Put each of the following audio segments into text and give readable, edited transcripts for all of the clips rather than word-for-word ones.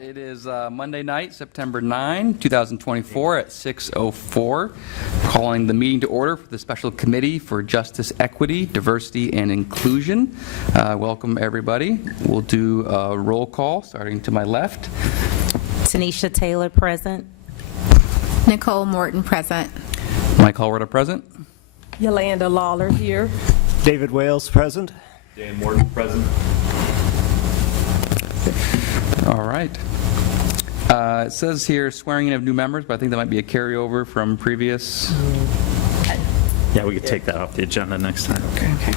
It is Monday night, September 9, 2024 at 6:04. Calling the meeting to order for the Special Committee for Justice, Equity, Diversity, and Inclusion. Welcome, everybody. We'll do a roll call, starting to my left. Tanisha Taylor, present. Nicole Morton, present. Mike Hallward, present. Yolanda Lawler here. David Wales, present. Dan Morton, present. All right. It says here swearing in of new members, but I think that might be a carryover from previous. Yeah, we could take that off the agenda next time. Okay.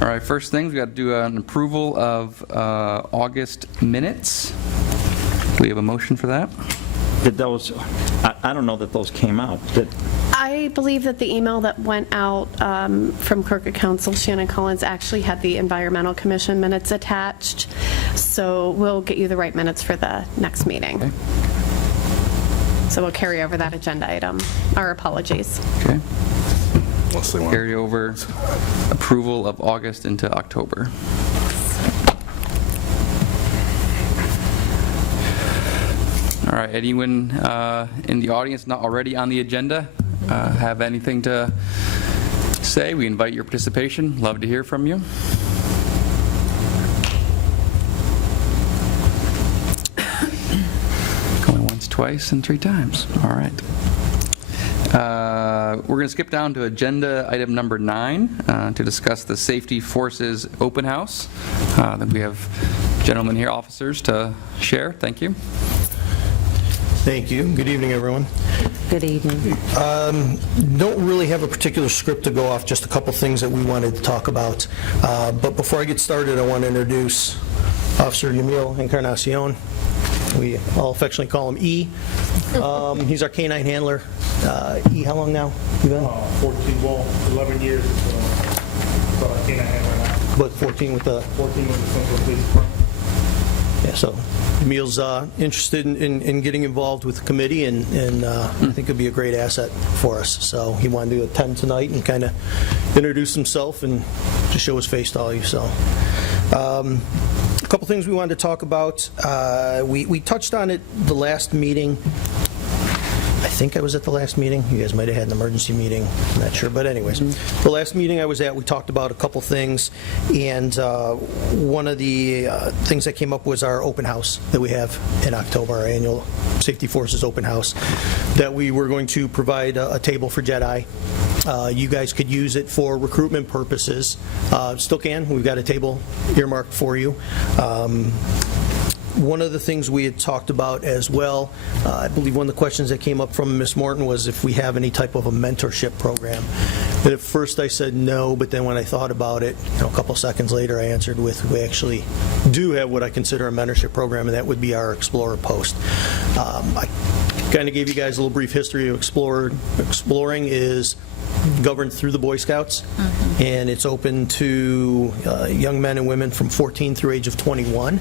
All right, first things, we got to do an approval of August minutes. Do we have a motion for that? Did those, I don't know that those came out. I believe that the email that went out from Crooked Council, Shannon Collins, actually had the Environmental Commission minutes attached. So we'll get you the right minutes for the next meeting. Okay. So we'll carry over that agenda item. Our apologies. Okay. Carry over approval of August into October. All right, anyone in the audience not already on the agenda have anything to say? We invite your participation. Love to hear from you. Going once, twice, and three times. All right. We're going to skip down to agenda item number 9 to discuss the Safety Forces Open House. Then we have gentlemen here, officers, to share. Thank you. Thank you. Good evening, everyone. Good evening. Don't really have a particular script to go off, just a couple things that we wanted to talk about. But before I get started, I want to introduce Officer Yamil Encarnacion. We all affectionately call him E. He's our canine handler. E, how long now? You been? 11 years. So I canine handler now. But 14 with the... 14 with the Central Police Department. Yeah, so Emil's interested in getting involved with the committee, and I think it'd be a great asset for us. So he wanted to attend tonight and kind of introduce himself and just show his face to all you. So a couple things we wanted to talk about. We touched on it the last meeting. I think I was at the last meeting. You guys might have had an emergency meeting. I'm not sure. But anyways, the last meeting I was at, we talked about a couple things. And one of the things that came up was our open house that we have in October, our annual Safety Forces open house, that we were going to provide a table for Jedi. You guys could use it for recruitment purposes. Still can. We've got a table earmarked for you. One of the things we had talked about as well, I believe one of the questions that came up from Ms. Morton was if we have any type of a mentorship program. And at first I said no, but then when I thought about it, a couple seconds later I answered with, we actually do have what I consider a mentorship program, and that would be our Explorer post. I kind of gave you guys a little brief history of Exploring is governed through the Boy Scouts, and it's open to young men and women from 14 through age of 21,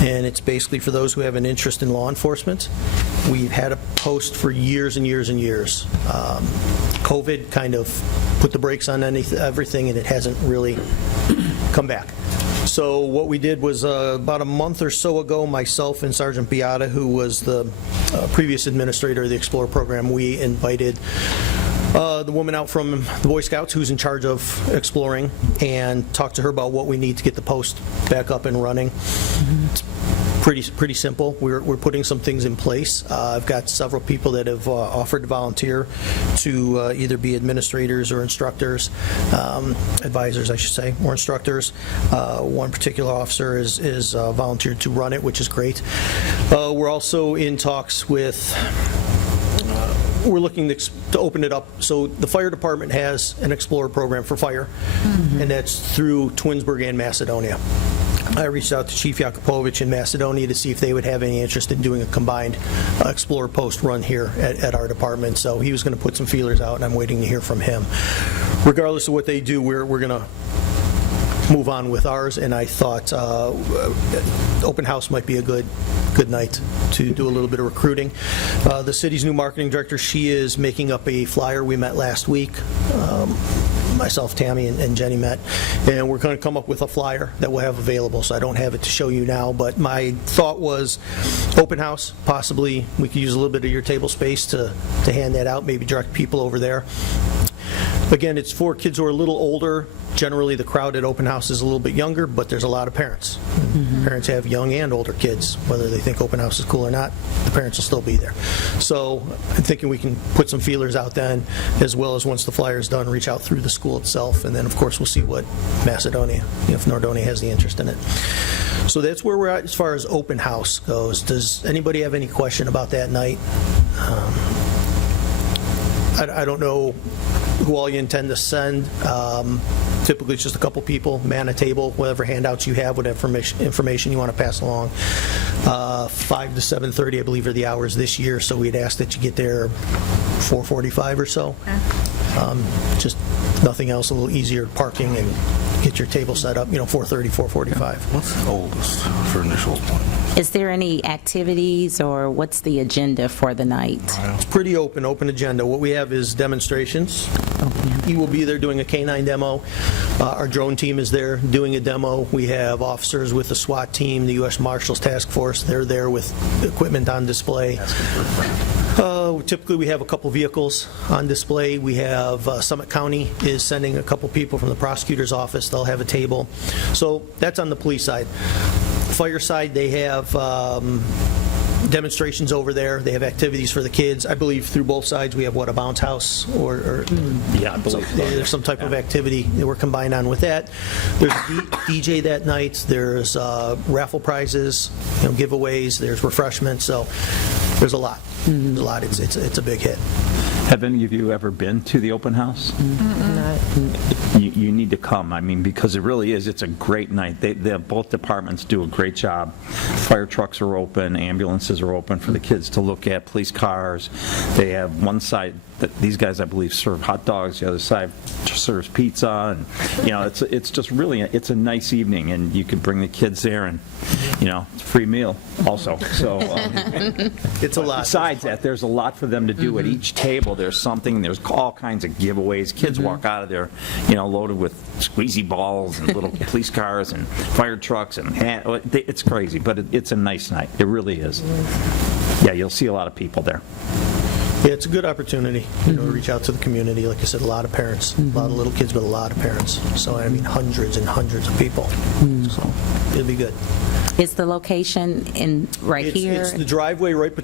and it's basically for those who have an interest in law enforcement. We've had a post for years and years and years. COVID kind of put the brakes on everything, and it hasn't really come back. So what we did was about a month or so ago, myself and Sergeant Beata, who was the previous administrator of the Explorer program, we invited the woman out from the Boy Scouts who's in charge of Exploring, and talked to her about what we need to get the post back up and running. It's pretty simple. We're putting some things in place. I've got several people that have offered to volunteer to either be administrators or instructors, advisors, I should say, or instructors. One particular officer is volunteered to run it, which is great. We're also in talks with... We're looking to open it up. So the fire department has an Explorer program for fire, and that's through Twinsburg and Macedonia. I reached out to Chief Yakupovich in Macedonia to see if they would have any interest in doing a combined Explorer post run here at our department. So he was going to put some feelers out, and I'm waiting to hear from him. Regardless of what they do, we're going to move on with ours, and I thought open house might be a good night to do a little bit of recruiting. The city's new marketing director, she is making up a flyer. We met last week. myself, Tammy, and Jenny met, and we're going to come up with a flyer that we'll have available, so I don't have it to show you now, but my thought was open house, possibly we could use a little bit of your table space to hand that out, maybe direct people over there. Again, it's for kids who are a little older. Generally, the crowd at open house is a little bit younger, but there's a lot of parents. Parents have young and older kids. Whether they think open house is cool or not, the parents will still be there. So I'm thinking we can put some feelers out then, as well as once the flyer is done, reach out through the school itself, and then, of course, we'll see what Macedonia, if Nordonia has the interest in it. So that's where we're at as far as open house goes. Does anybody have any question about that night? I don't know who all you intend to send. Typically, it's just a couple people, man a table, whatever handouts you have, whatever information you want to pass along. 5 to 7:30, I believe, are the hours this year, so we'd ask that you get there 4:45 or so. Just nothing else, a little easier parking and get your table set up, 4:30, 4:45. What's the oldest for initial appointment? Is there any activities, or what's the agenda for the night? It's pretty open agenda. What we have is demonstrations. He will be there doing a K-9 demo. Our drone team is there doing a demo. We have officers with the SWAT team, the U.S. Marshals Task Force. They're there with equipment on display. Typically, we have a couple vehicles on display. We have Summit County is sending a couple people from the prosecutor's office. They'll have a table. So that's on the police side. Fire side, they have demonstrations over there. They have activities for the kids. I believe through both sides we have, a bounce house or Yeah, I believe so. there's some type of activity that we're combined on with that. There's DJ that night. There's raffle prizes, giveaways. There's refreshments. So there's a lot. There's a lot. It's a big hit. Have any of you ever been to the open house? You need to come, because it really is. It's a great night. Both departments do a great job. Fire trucks are open, ambulances are open for the kids to look at, police cars. They have one side that these guys, I believe, serve hot dogs. The other side serves pizza, and it's just really it's a nice evening, and you can bring the kids there, and it's a free meal also. So It's a lot. Besides that, there's a lot for them to do at each table. There's something. There's all kinds of giveaways. Kids walk out of there, loaded with squeezy balls and little police cars and fire trucks, and it's crazy, but it's a nice night. It really is. Yeah, you'll see a lot of people there. Yeah, it's a good opportunity, to reach out to the community. Like I said, a lot of parents, a lot of little kids, but a lot of parents. So, hundreds and hundreds of people. So, it'll be good. Is the location right here? It's the driveway right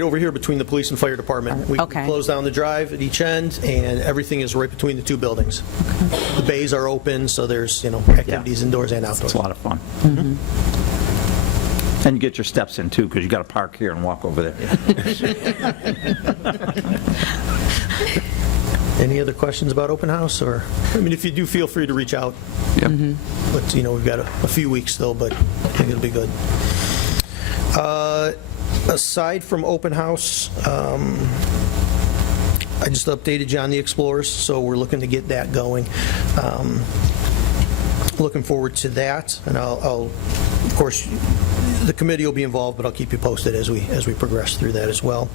over here between the police and fire department. We Okay. close down the drive at each end, and everything is right between the two buildings. The bays are open, so there's, activities indoors and outdoors. It's a lot of fun. And you get your steps in, too, because you got to park here and walk over there. Any other questions about open house? Or, if you do, feel free to reach out. Yep. But, we've got a few weeks still, but I think it'll be good. Aside from open house, I just updated you on the Explorers, so we're looking to get that going. Looking forward to that, and I'll of course, the committee will be involved, but I'll keep you posted as we progress through that as well.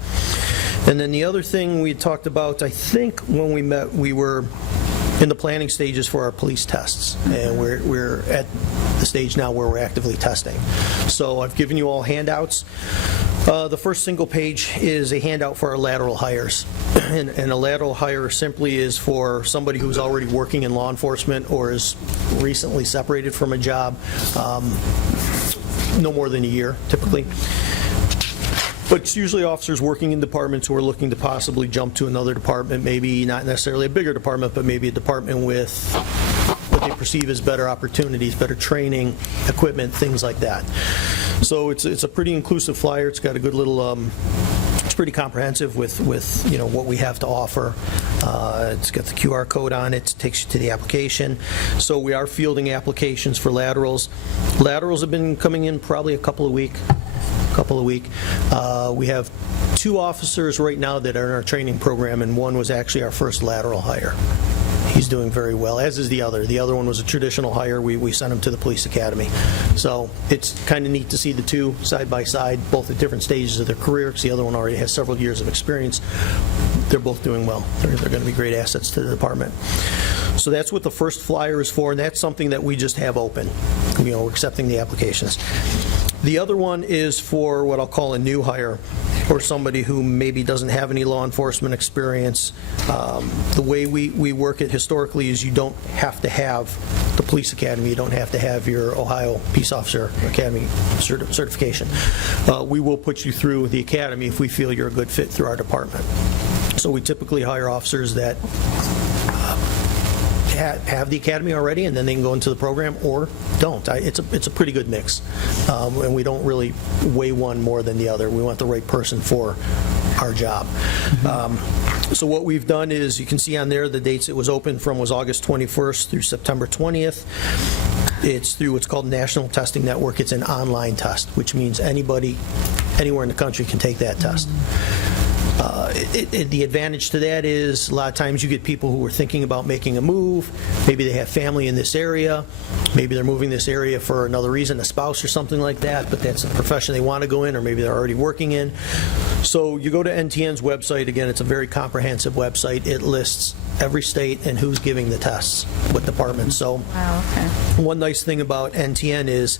And then the other thing we talked about, I think when we met, we were in the planning stages for our police tests, and we're at the stage now where we're actively testing. So I've given you all handouts. The first single page is a handout for our lateral hires. And a lateral hire simply is for somebody who's already working in law enforcement or is recently separated from a job, no more than a year, typically. But it's usually officers working in departments who are looking to possibly jump to another department, maybe not necessarily a bigger department, but maybe a department with what they perceive as better opportunities, better training, equipment, things like that. So it's a pretty inclusive flyer. It's got a good little, it's pretty comprehensive with what we have to offer. It's got the QR code on it, takes you to the application. So we are fielding applications for laterals. Laterals have been coming in probably a couple a week. We have 2 officers right now that are in our training program, and one was actually our first lateral hire. He's doing very well, as is the other. The other one was a traditional hire. We sent him to the police academy. So it's kind of neat to see the 2 side by side, both at different stages of their career, because the other one already has several years of experience. They're both doing well. They're going to be great assets to the department. So that's what the first flyer is for, and that's something that we just have open. We're accepting the applications. The other one is for what I'll call a new hire, or somebody who maybe doesn't have any law enforcement experience. The way we work it historically is you don't have to have the police academy, you don't have to have your Ohio Peace Officer Academy certification. We will put you through the academy if we feel you're a good fit through our department. So we typically hire officers that have the academy already, and then they can go into the program, or don't. It's a pretty good mix, and we don't really weigh one more than the other. We want the right person for our job. So what we've done is, you can see on there, the dates it was open from was August 21st through September 20th. It's through what's called National Testing Network. It's an online test, which means anybody, anywhere in the country can take that test. The advantage to that is a lot of times you get people who are thinking about making a move. Maybe they have family in this area. Maybe they're moving this area for another reason, a spouse or something like that, but that's a profession they want to go in, or maybe they're already working in. So you go to NTN's website. Again, it's a very comprehensive website. It lists every state and who's giving the tests, what departments. So one nice thing about NTN is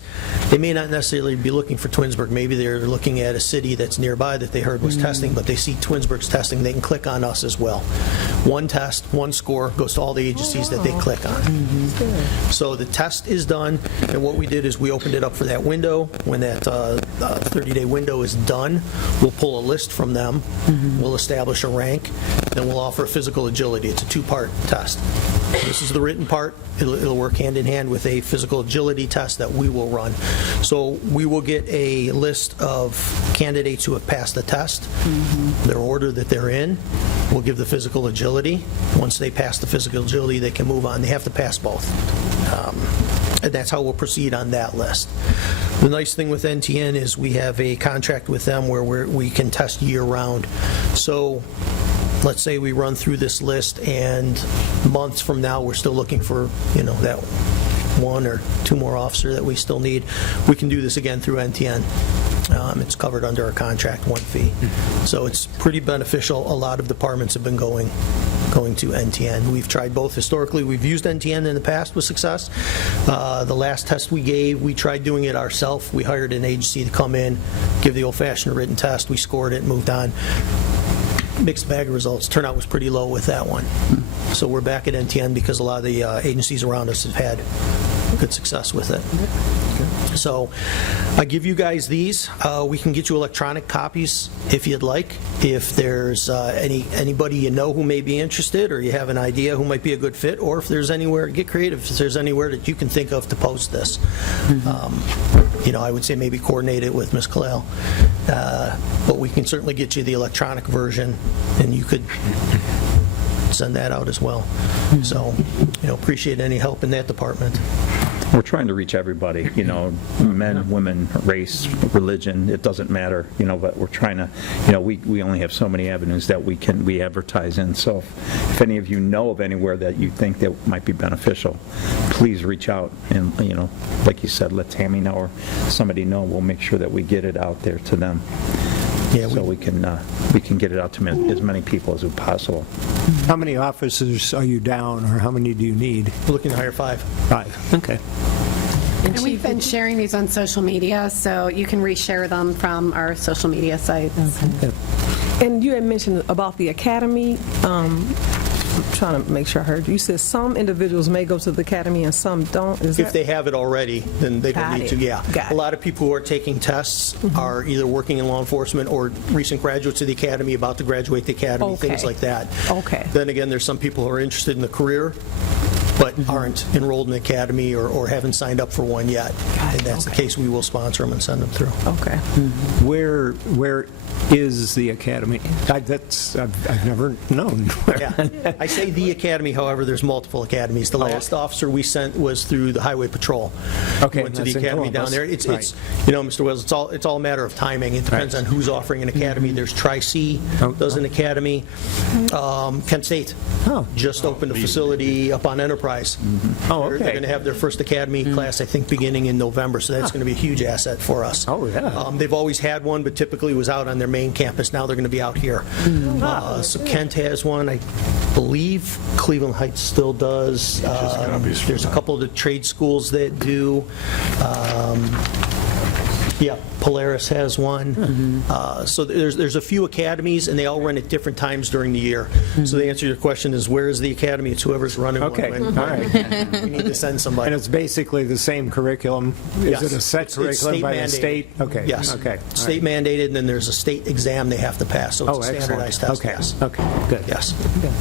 they may not necessarily be looking for Twinsburg. Maybe they're looking at a city that's nearby that they heard was testing, but they see Twinsburg's testing. They can click on us as well. One test, one score, goes to all the agencies that they click on. So the test is done, and what we did is we opened it up for that window. When that 30-day window is done, we'll pull a list from them. We'll establish a rank, then we'll offer physical agility. It's a two-part test. This is the written part. It'll work hand in hand with a physical agility test that we will run. So we will get a list of candidates who have passed the test, their order that they're in. We'll give the physical agility. Once they pass the physical agility, they can move on. They have to pass both. And that's how we'll proceed on that list. The nice thing with NTN is we have a contract with them where we can test year-round. So let's say we run through this list, and months from now, we're still looking for, that one or two more officer that we still need. We can do this again through NTN. It's covered under our contract, one fee. So it's pretty beneficial. A lot of departments have been going to NTN. We've tried both historically. We've used NTN in the past with success. The last test we gave, we tried doing it ourselves. We hired an agency to come in, give the old-fashioned written test. We scored it and moved on. Mixed bag of results. Turnout was pretty low with that one. So we're back at NTN because a lot of the agencies around us have had good success with it. So I give you guys these. We can get you electronic copies if you'd like. If there's anybody you know who may be interested, or you have an idea who might be a good fit, or if there's anywhere, get creative, if there's anywhere that you can think of to post this. I would say maybe coordinate it with Ms. Kalal. But we can certainly get you the electronic version, and you could send that out as well. So, appreciate any help in that department. We're trying to reach everybody, men, women, race, religion, it doesn't matter, but we're trying to, we only have so many avenues that we advertise in. So if any of you know of anywhere that you think that might be beneficial, please reach out and, like you said, let Tammy know or somebody know. We'll make sure that we get it out there to them. Yeah, so we can get it out to as many people as possible. How many officers are you down, or how many do you need? We're looking to hire 5. 5, okay. And we've been sharing these on social media, so you can reshare them from our social media sites. And you had mentioned about the academy. I'm trying to make sure I heard you. You said some individuals may go to the academy and some don't. If they have it already, then they don't need to. Yeah. A lot of people who are taking tests are either working in law enforcement or recent graduates of the academy, about to graduate the academy, things like that. Okay. Then again, there's some people who are interested in the career but aren't enrolled in the academy or haven't signed up for one yet. And that's the case. We will sponsor them and send them through. Okay. Where is the academy? I've never known. Yeah. I say the academy, however, there's multiple academies. The last officer we sent was through the Highway Patrol. Okay. Went to the academy down there. It's Mr. Wells, it's all a matter of timing. It depends on who's offering an academy. There's Tri-C does an academy. Kent State just opened a facility up on Enterprise surprise. Oh, They're okay. going to have their first academy class, I think, beginning in November, so that's going to be a huge asset for us. Oh, yeah. They've always had one, but typically was out on their main campus. Now they're going to be out here. So Kent has one. I believe Cleveland Heights still does. gonna be some There's a fun. couple of the trade schools that do. Yeah, Polaris has one. So there's a few academies, and they all run at different times during the year. So the answer to your question is, where is the academy? It's whoever's running one. Okay, when all right. we need to send somebody. And it's basically the same curriculum? Yes. Is it a set It's curriculum by the state-mandated. state? Okay. Yes. Okay. State mandated, and then there's a state exam they have to pass, so Oh, it's a excellent. standardized test. Okay, Yes. okay, good. Yes.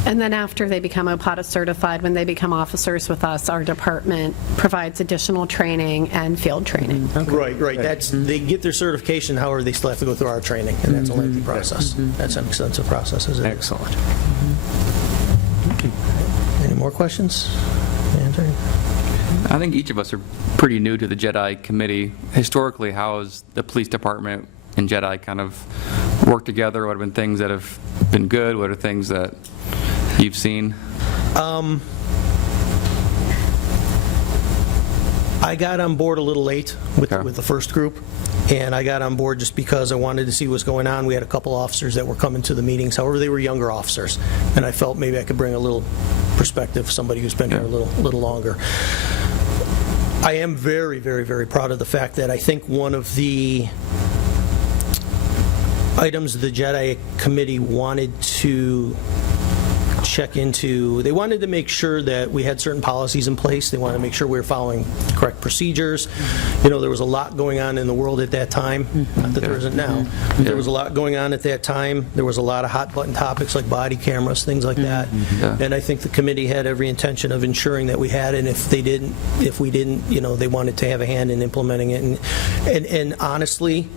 And then after they become OPATA certified, when they become officers with us, our department provides additional training and field training. Right, right. They get their certification, however, they still have to go through our training, and that's a lengthy process. That's an extensive process, isn't it? Excellent. Any more questions? Andrew? I think each of us are pretty new to the JEDI committee. Historically, how has the police department and JEDI kind of worked together? What have been things that have been good? What are things that you've seen? I got on board a little late with Okay. with the first group, and I got on board just because I wanted to see what's going on. We had a couple officers that were coming to the meetings. However, they were younger officers, and I felt maybe I could bring a little perspective, somebody who's been here a little longer. I am very, very, very proud of the fact that I think one of the items the JEDI committee wanted to check into, they wanted to make sure that we had certain policies in place. They wanted to make sure we were following correct procedures. You know, there was a lot going on in the world at that time, not that there isn't now. There was a lot going on at that time. There was a lot of hot button topics like body cameras, things like that. Yeah. And I think the committee had every intention of ensuring that we had, and if we didn't, you know, they wanted to have a hand in implementing it. And honestly,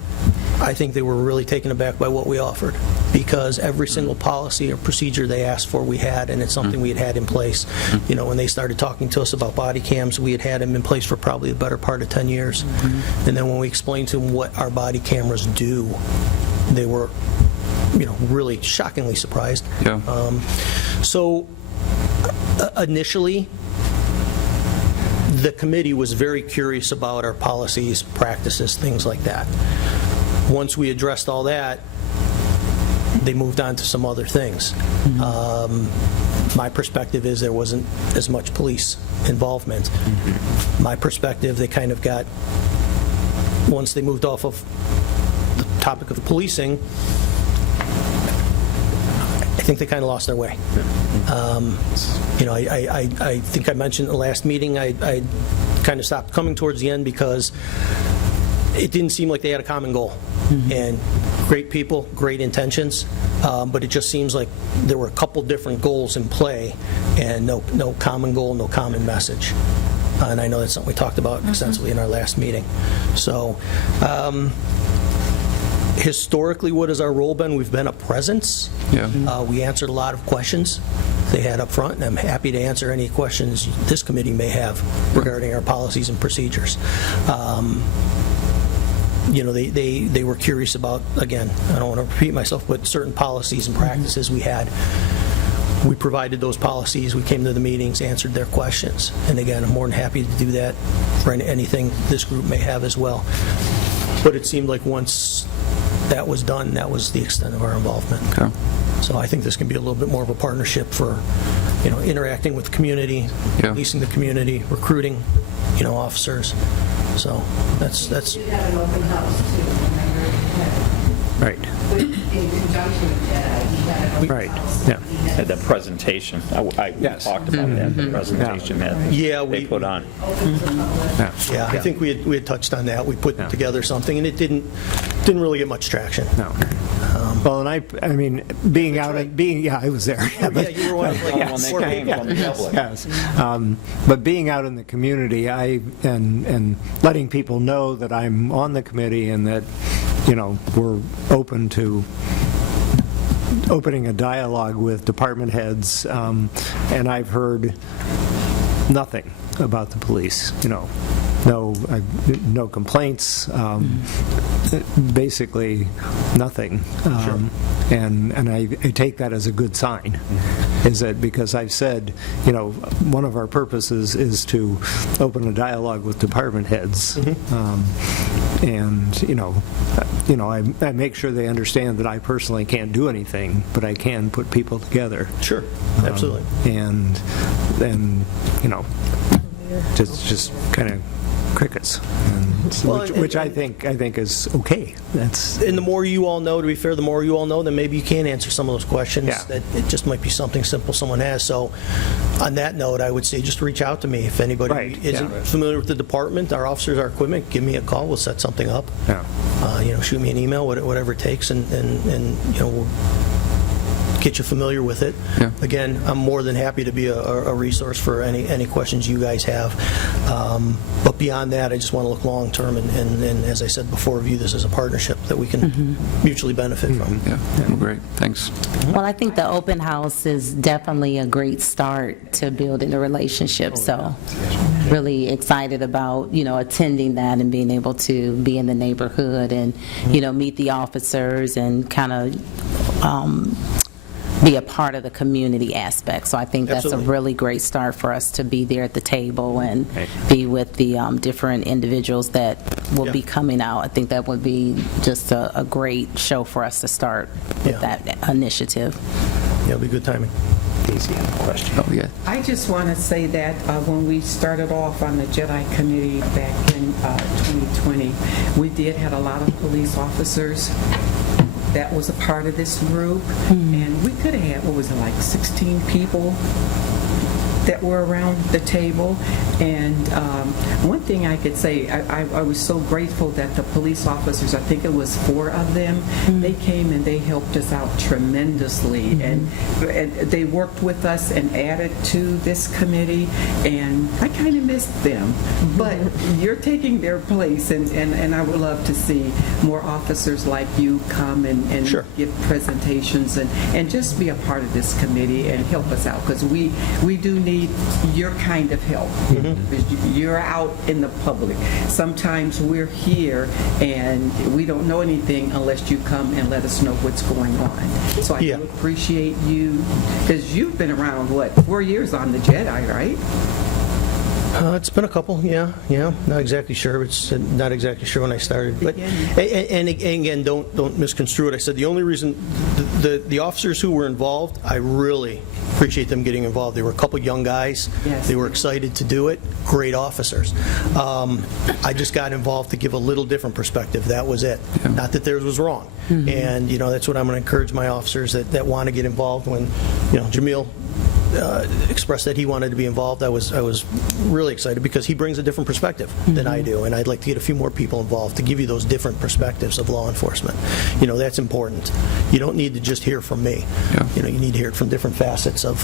I think they were really taken aback by what we offered, because every single policy or procedure they asked for, we had, and it's something we had in place. You know, when they started talking to us about body cams, we had them in place for probably the better part of 10 years. And then when we explained to them what our body cameras do, they were, you know, really shockingly surprised. Yeah. So initially, the committee was very curious about our policies, practices, things like that. Once we addressed all that, they moved on to some other things. My perspective is there wasn't as much police involvement. My perspective, they kind of got, once they moved off of the topic of policing, I think they kind of lost their way. You know, I think I mentioned at the last meeting, I kind of stopped coming towards the end because it didn't seem like they had a common goal. And great people, great intentions, but it just seems like there were a couple different goals in play, and no common goal, no common message. And I know that's something we talked about extensively in our last meeting. So historically, what has our role been? We've been a presence. Yeah. We answered a lot of questions they had up front, and I'm happy to answer any questions this committee may have regarding our policies and procedures. You know, they were curious about, again, I don't want to repeat myself, but certain policies and practices we had. We provided those policies, we came to the meetings, answered their questions. And again, I'm more than happy to do that for anything this group may have as well. But it seemed like once that was done, that was the extent of our involvement. Okay. So I think this can be a little bit more of a partnership for, you know, interacting with the community, Yeah. policing the community, recruiting, you know, officers. So that's. You have an open house too. Right, In conjunction with JEDI, he had an open right, house. yeah. At the presentation, we Yes. talked about that, the presentation that Yeah, they put on. Yeah, I think we had touched on that. We put together something, and it didn't really get much traction. No. Well, and I mean, being out, yeah, I was there. Yeah, you were one of like When they four came people. from the public. Yes. But being out in the community, and letting people know that I'm on the committee and that, you know, we're open to opening a dialogue with department heads, and I've heard nothing about the police, you know, no complaints, basically nothing. And I take that as a good sign. is that because I've said, one of our purposes is to open a dialogue with department heads. And, I make sure they understand that I personally can't do anything, but I can put people together. Sure, absolutely. And then, just kind of crickets, which I think is okay. And the more you all know, to be fair, the more you all know, then maybe you can answer some of those questions. Yeah. That it just might be something simple someone has. So on that note, I would say just reach out to me. If anybody Right, isn't yeah. familiar with the department, our officers, our equipment, give me a call. We'll set something up. Yeah. Shoot me an email, whatever it takes, and we'll get you familiar with it. Yeah. Again, I'm more than happy to be a resource for any questions you guys have. But beyond that, I just want to look long-term and, as I said before, view this as a partnership that we can mutually benefit from. Yeah, well, great, thanks. Well, I think the open house is definitely a great start to building a relationship, so really excited about, attending that and being able to be in the neighborhood and, meet the officers and kind of be a part of the community aspect. So I think that's Absolutely. a really great start for us to be there at the table and be with the different individuals that will be coming out. I think that would be just a great show for us to start with that initiative. Yeah, it'll be good timing. Daisy had a question. Oh, yeah. I just want to say that when we started off on the Jedi Committee back in 2020, we did have a lot of police officers that was a part of this group, and we could have had, 16 people that were around the table. And one thing I could say, I was so grateful that the police officers, I think it was 4 of them, they came and they helped us out tremendously, and they worked with us and added to this committee, and I kind of missed them. But you're taking their place, and I would love to see more officers like you come and Sure. give presentations and just be a part of this committee and help us out, because we do need your kind of help. You're out in the public. Sometimes we're here and we don't know anything unless you come and let us know what's going on. So I Yeah. do appreciate you, because you've been around, 4 years on the Jedi, right? It's been a couple, yeah. Not exactly sure. It's not exactly sure when I started. But and again, don't misconstrue it. I said the only reason the officers who were involved, I really appreciate them getting involved. They were a couple young guys. Yes. They were excited to do it. Great officers. I just got involved to give a little different perspective. That was it. Not that theirs was wrong. And that's what I'm going to encourage my officers that want to get involved. When Jamil expressed that he wanted to be involved, I was really excited, because he brings a different perspective than I do, and I'd like to get a few more people involved to give you those different perspectives of law enforcement. That's important. You don't need to just hear from me. You need to hear it from different facets of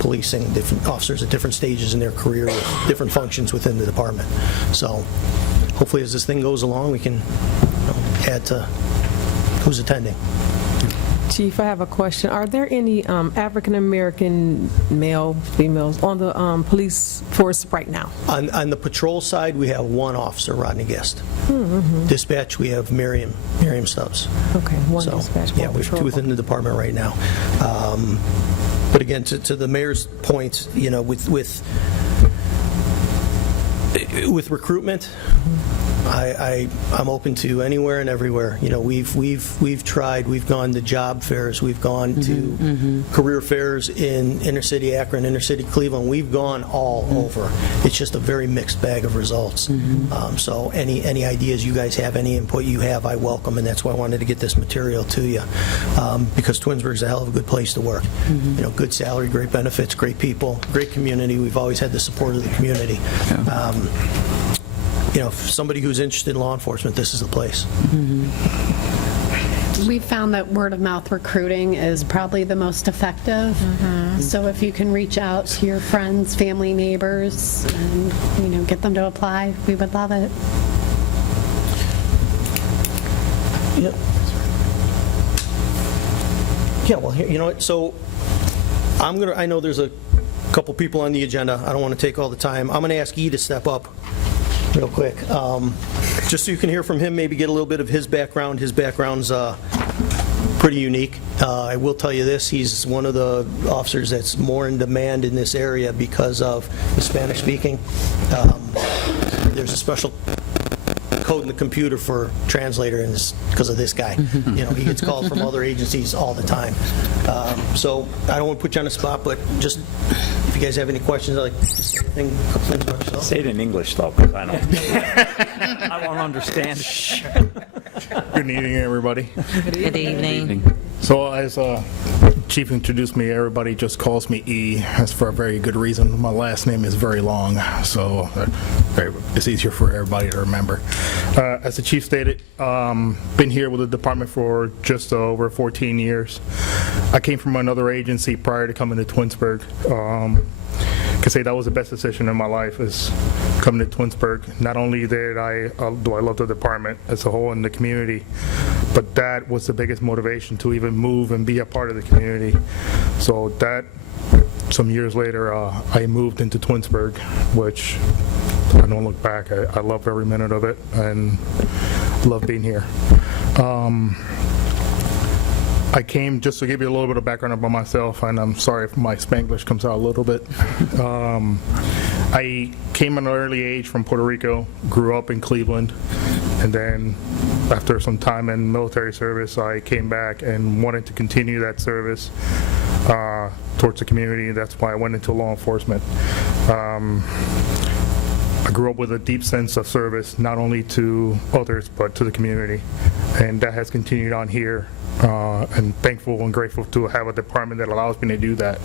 policing, different officers at different stages in their career with different functions within the department. So hopefully as this thing goes along, we can add to who's attending. Chief, I have a question. Are there any African-American male, females on the police force right now? On the patrol side, we have 1 officer, Rodney Guest. Dispatch, we have Miriam Stubbs. Okay, 1 dispatch, 1 Yeah, we have 2 patrol. within the department right now. But again, to the mayor's point, with recruitment, I'm open to anywhere and everywhere. We've tried. We've gone to job fairs. We've gone to career fairs in inner city Akron, inner city Cleveland. We've gone all over. It's just a very mixed bag of results. So any ideas you guys have, any input you have, I welcome, and that's why I wanted to get this material to you, because Twinsburg's a hell of a good place to work. Good salary, great benefits, great people, great community. We've always had the support of the community. Somebody who's interested in law enforcement, this is the place. We found that word-of-mouth recruiting is probably the most effective. So if you can reach out to your friends, family, neighbors, and get them to apply, we would love it. Yep. Yeah, well, you know what, so I know there's a couple people on the agenda. I don't want to take all the time. I'm going to ask E to step up real quick, just so you can hear from him, maybe get a little bit of his background. His background's pretty unique. I will tell you this, he's one of the officers that's more in demand in this area because of the Spanish speaking. There's a special code in the computer for translator, and it's because of this guy. You know, he gets called from other agencies all the time. So I don't want to put you on the spot, but just if you guys have any questions, I'd like just a couple things about yourself. Say it in English, though, because I don't, I won't understand. Good evening, everybody. Good evening. So as Chief introduced me, everybody just calls me E. That's for a very good reason. My last name is very long, so it's easier for everybody to remember. As the Chief stated, been here with the department for just over 14 years. I came from another agency prior to coming to Twinsburg. I can say that was the best decision in my life, is coming to Twinsburg. Not only did do I love the department as a whole and the community, but that was the biggest motivation to even move and be a part of the community. So that, some years later, I moved into Twinsburg, which I don't look back. I love every minute of it and love being here. I came, just to give you a little bit of background about myself, and I'm sorry if my Spanglish comes out a little bit. I came at an early age from Puerto Rico, grew up in Cleveland, and then after some time in military service, I came back and wanted to continue that service towards the community. That's why I went into law enforcement. I grew up with a deep sense of service, not only to others, but to the community. And that has continued on here. And thankful and grateful to have a department that allows me to do that.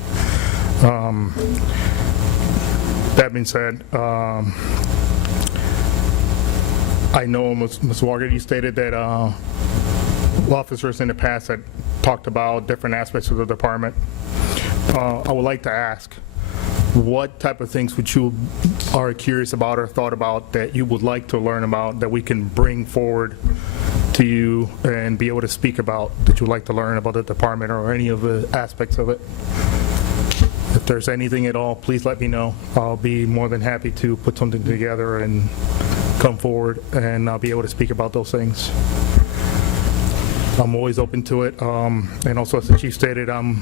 That being said, I know Ms. Walker, you stated that officers in the past had talked about different aspects of the department. I would like to ask, what type of things would you are curious about or thought about that you would like to learn about that we can bring forward to you and be able to speak about, that you'd like to learn about the department or any of the aspects of it? If there's anything at all, please let me know. I'll be more than happy to put something together and come forward, and I'll be able to speak about those things. I'm always open to it. And also, as the Chief stated, I'm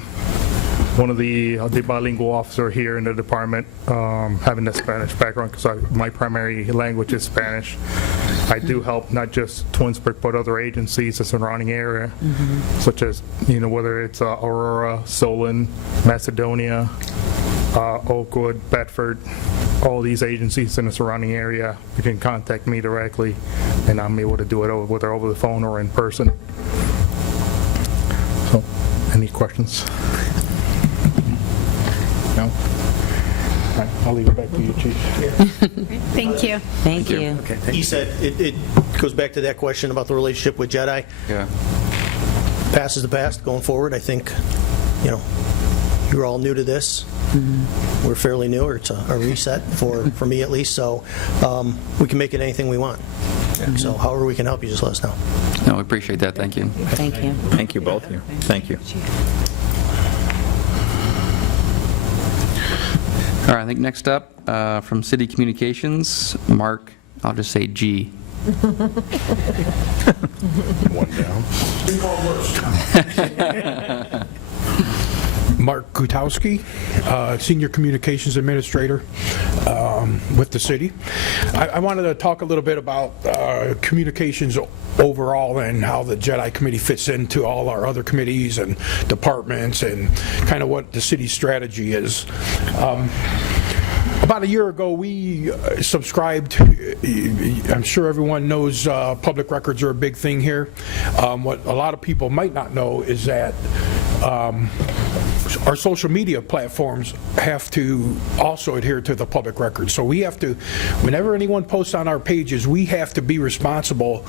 one of the bilingual officer here in the department, having the Spanish background, because my primary language is Spanish. I do help not just Twinsburg, but other agencies, the surrounding area, such as, whether it's Aurora, Solon, Macedonia, Oakwood, Bedford, all these agencies in the surrounding area. You can contact me directly, and I'm able to do it whether over the phone or in person. So, any questions? No? All right, I'll leave it back to you, Chief. Thank you. Thank you. He said, it goes back to that question about the relationship with Jedi. Yeah. Past is the past. Going forward, I think, you're all new to this. We're fairly new, or it's a reset for me at least, so we can make it anything we want. So however we can help you, just let us know. No, we appreciate that. Thank you. Thank you. Thank you, both of you. Thank you. All right, I think next up, from City Communications, Mark, I'll just say G. One down. Mark Gutowski, Senior Communications Administrator with the city. I wanted to talk a little bit about communications overall and how the JEDI committee fits into all our other committees and departments and kind of what the city's strategy is. About a year ago, we subscribed, I'm sure everyone knows public records are a big thing here. What a lot of people might not know is that our social media platforms have to also adhere to the public records. So we have to, whenever anyone posts on our pages, we have to be responsible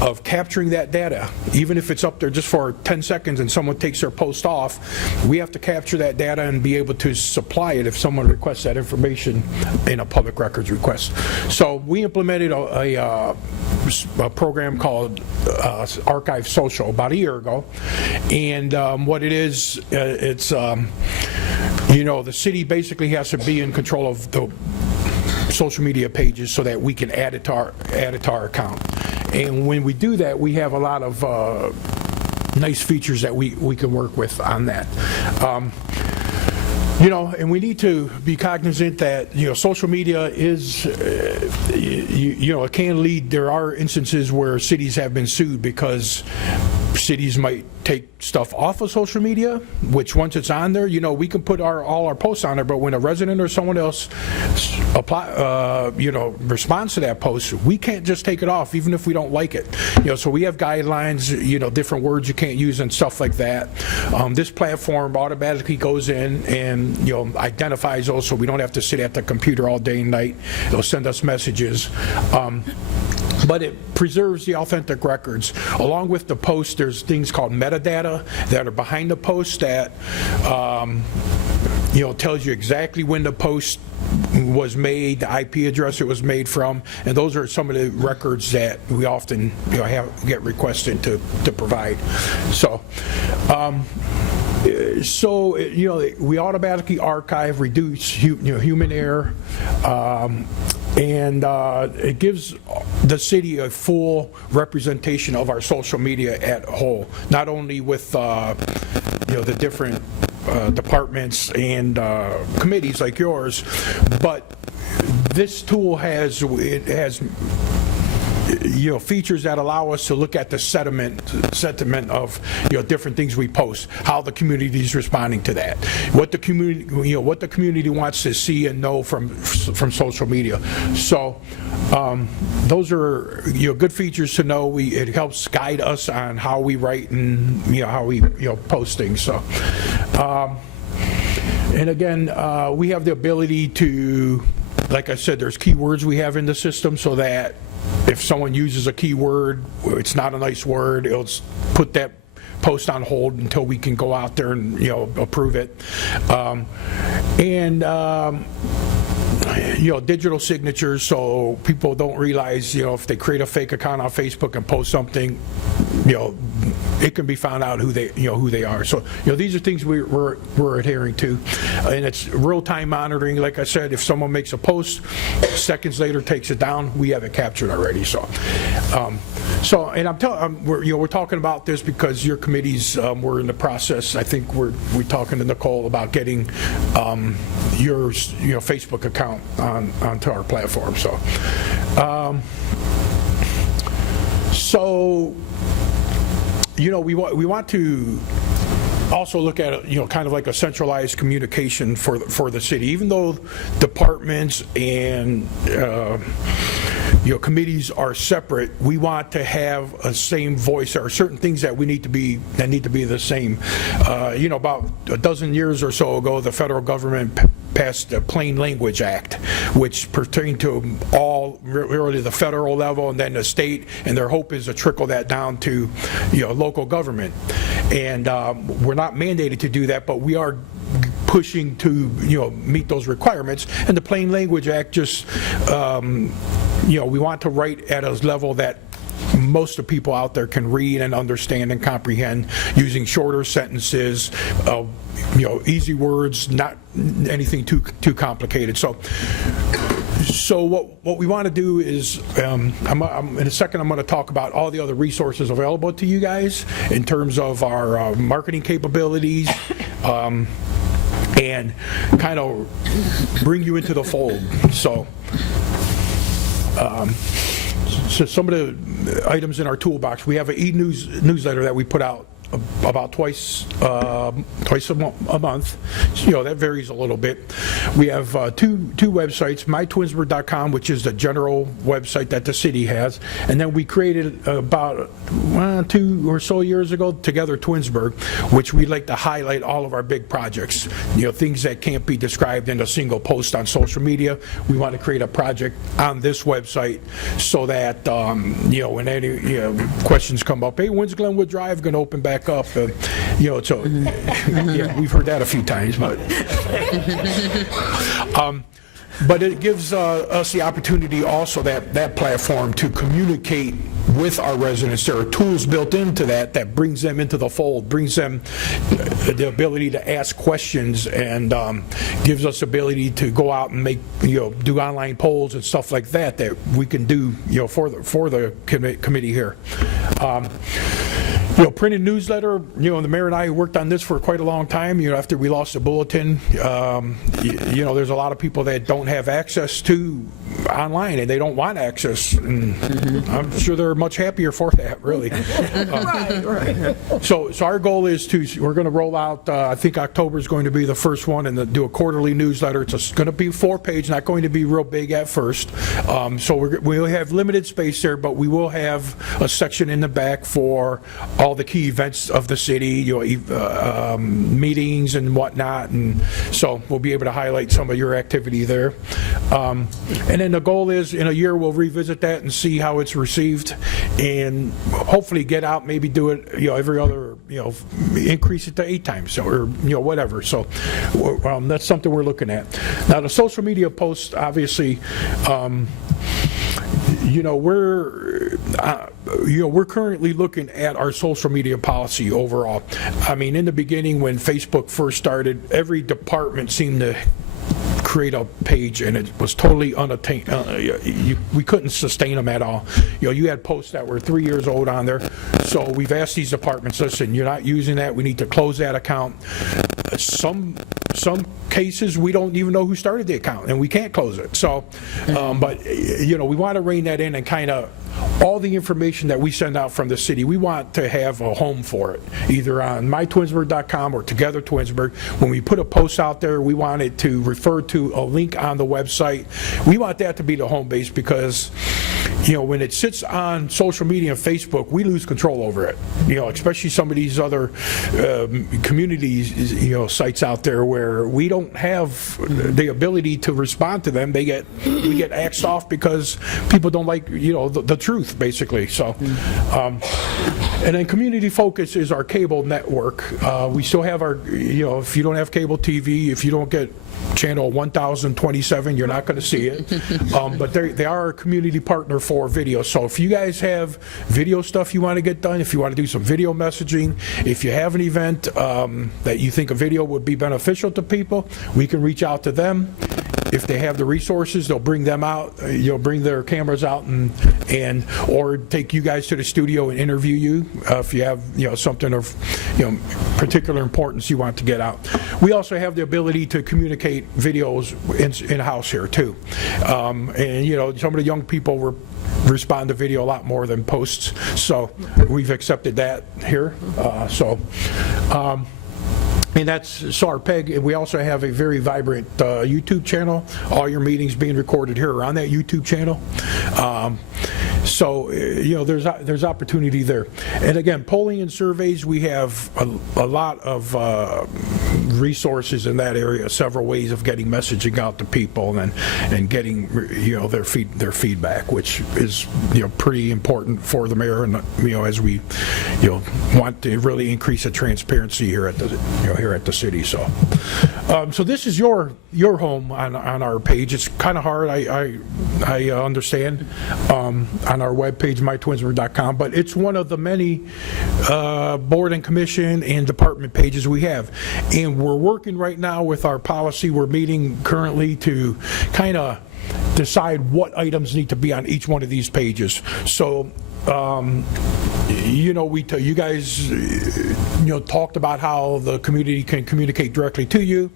of capturing that data. Even if it's up there just for 10 seconds and someone takes their post off, we have to capture that data and be able to supply it if someone requests that information in a public records request. So we implemented a program called Archive Social about a year ago, and what it is, it's the city basically has to be in control of the social media pages so that we can add it to our account. And when we do that, we have a lot of nice features that we can work with on that. And we need to be cognizant that, social media is, it can lead, there are instances where cities have been sued because cities might take stuff off of social media, which once it's on there, we can put all our posts on there, but when a resident or someone else responds to that post, we can't just take it off, even if we don't like it. So we have guidelines, different words you can't use and stuff like that. This platform automatically goes in and, identifies those, so we don't have to sit at the computer all day and night. It'll send us messages. But it preserves the authentic records. Along with the post, there's things called metadata that are behind the post that tells you exactly when the post was made, the IP address it was made from, and those are some of the records that we often get requested to provide. We automatically archive, reduce human error, and it gives the city a full representation of our social media at whole, not only with the different departments and committees like yours, but this tool has features that allow us to look at the sentiment of different things we post, how the community is responding to that, what the community wants to see and know from social media. So those are good features to know. It helps guide us on how we write and how we post things. So and again, we have the ability to, like I said, there's keywords we have in the system so that if someone uses a keyword, it's not a nice word, it'll put that post on hold until we can go out there and approve it. Digital signatures, so people don't realize if they create a fake account on Facebook and post something, it can be found out who they are. So these are things we're adhering to, and it's real-time monitoring. Like I said, if someone makes a post, seconds later takes it down, we have it captured already. We're talking about this because your committees were in the process. I think we're talking to Nicole about getting your Facebook account onto our platform. We want to also look at kind of like a centralized communication for the city. Even though departments and committees are separate, we want to have a same voice. There are certain things that need to be the same. About a dozen years or so ago, the federal government passed the Plain Language Act, which pertained to all, really the federal level and then the state, and their hope is to trickle that down to local government. And we're not mandated to do that, but we are pushing to meet those requirements. And the Plain Language Act just we want to write at a level that most of the people out there can read and understand and comprehend, using shorter sentences, easy words, not anything too complicated. So what we want to do is, in a second I'm going to talk about all the other resources available to you guys in terms of our marketing capabilities, and kind of bring you into the fold. So some of the items in our toolbox, we have an e-newsletter that we put out about twice a month. That varies a little bit. We have two websites, mytwinsburg.com, which is the general website that the city has, and then we created about 2 or so years ago, Together Twinsburg, which we like to highlight all of our big projects, things that can't be described in a single post on social media. We want to create a project on this website so that when any questions come up, hey, when's Glenwood Drive going to open back up? We've heard that a few times, but it gives us the opportunity also, that platform, to communicate with our residents. There are tools built into that brings them into the fold, brings them the ability to ask questions, and gives us the ability to go out and do online polls and stuff like that we can do for the committee here. Printed newsletter, the mayor and I worked on this for quite a long time, after we lost the bulletin. There's a lot of people that don't have access to online, and they don't want access, and I'm sure they're much happier for that, really. Right. So our goal is we're going to roll out, I think October is going to be the first one, and do a quarterly newsletter. It's going to be 4-page, not going to be real big at first. So we'll have limited space there, but we will have a section in the back for all the key events of the city, meetings and whatnot, and so we'll be able to highlight some of your activity there. And then the goal is, in a year, we'll revisit that and see how it's received, and hopefully get out, maybe do it, every other, increase it to 8 times, or, whatever. So that's something we're looking at. Now, the social media posts, obviously, we're currently looking at our social media policy overall. I mean, in the beginning, when Facebook first started, every department seemed to create a page, and it was totally unattained. We couldn't sustain them at all. You had posts that were 3 years old on there. So we've asked these departments, listen, you're not using that. We need to close that account. Some cases, we don't even know who started the account, and we can't close it. So, but we want to rein that in, and kind of all the information that we send out from the city, we want to have a home for it, either on mytwinsburg.com or Together Twinsburg. When we put a post out there, we want it to refer to a link on the website. We want that to be the home base, because when it sits on social media and Facebook, we lose control over it. Especially some of these other communities, sites out there where we don't have the ability to respond to them. We get axed off because people don't like the truth, basically. So, and then community focus is our cable network. We still have our, if you don't have cable TV, if you don't get channel 1027, you're not going to see it. But they are a community partner for video. So if you guys have video stuff you want to get done, if you want to do some video messaging, if you have an event that you think a video would be beneficial to people, we can reach out to them. If they have the resources, they'll bring them out, bring their cameras out, and or take you guys to the studio and interview you if you have something of particular importance you want to get out. We also have the ability to communicate videos in-house here too, and some of the young people respond to video a lot more than posts, so we've accepted that here. And that's our PEG. We also have a very vibrant YouTube channel. All your meetings being recorded here are on that YouTube channel. So there's opportunity there. And again, polling and surveys, we have a lot of resources in that area, several ways of getting messaging out to people and getting their feedback, which is pretty important for the mayor, and as we want to really increase the transparency here at the city. So this is your home on our page. It's kind of hard, I understand, on our webpage, mytwinsburg.com, but it's one of the many board and commission and department pages we have. And we're working right now with our policy. We're meeting currently to kind of decide what items need to be on each one of these pages. So you guys talked about how the community can communicate directly to you.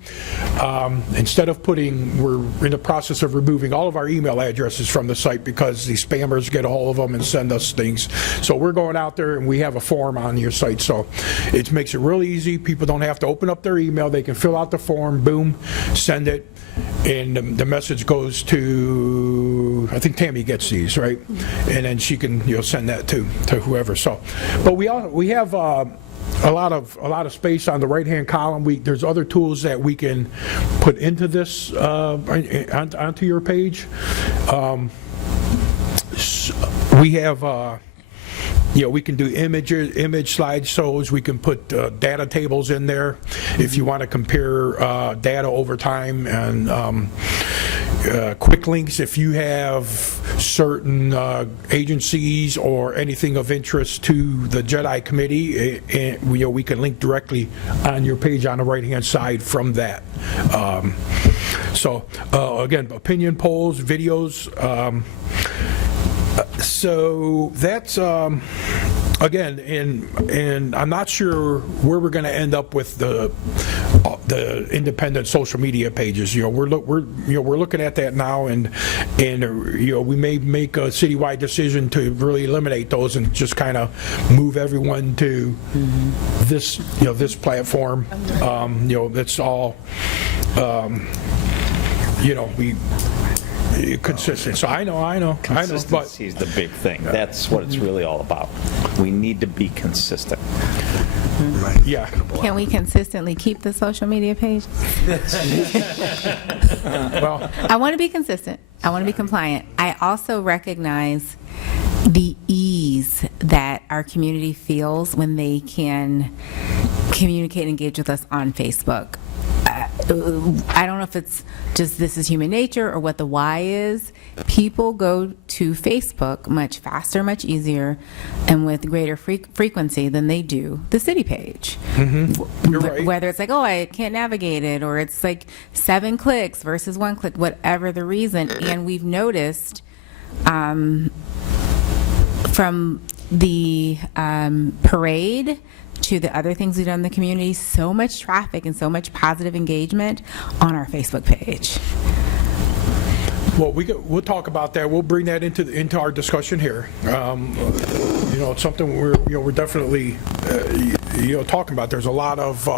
Instead of we're in the process of removing all of our email addresses from the site because the spammers get a hold of them and send us things. So we're going out there, and we have a form on your site, so it makes it really easy. People don't have to open up their email. They can fill out the form, boom, send it, and the message goes to, I think Tammy gets these, right? And then she can send that to whoever. So, but we have a lot of space on the right-hand column. There's other tools that we can put into this onto your page. We have. We can do image slideshows. We can put data tables in there if you want to compare data over time, and quick links if you have certain agencies or anything of interest to the JEDI committee. We can link directly on your page on the right-hand side from that. Again, opinion polls, videos. So that's again, and I'm not sure where we're going to end up with the independent social media pages. We're looking at that now, and we may make a citywide decision to really eliminate those and just kind of move everyone to this this platform. That's all we consistent. So I know. Consistency is the big thing. That's what it's really all about. We need to be consistent. Yeah. Can we consistently keep the social media page? Well, I want to be consistent. I want to be compliant. I also recognize the ease that our community feels when they can communicate and engage with us on Facebook. I don't know if it's just this is human nature or what the why is. People go to Facebook much faster, much easier, and with greater frequency than they do the city page. You're right. Whether it's like, oh, I can't navigate it, or it's like 7 clicks versus 1 click, whatever the reason. And we've noticed from the parade to the other things we've done in the community, so much traffic and so much positive engagement on our Facebook page. Well, we'll talk about that. We'll bring that into our discussion here. It's something we're definitely talking about. There's a lot of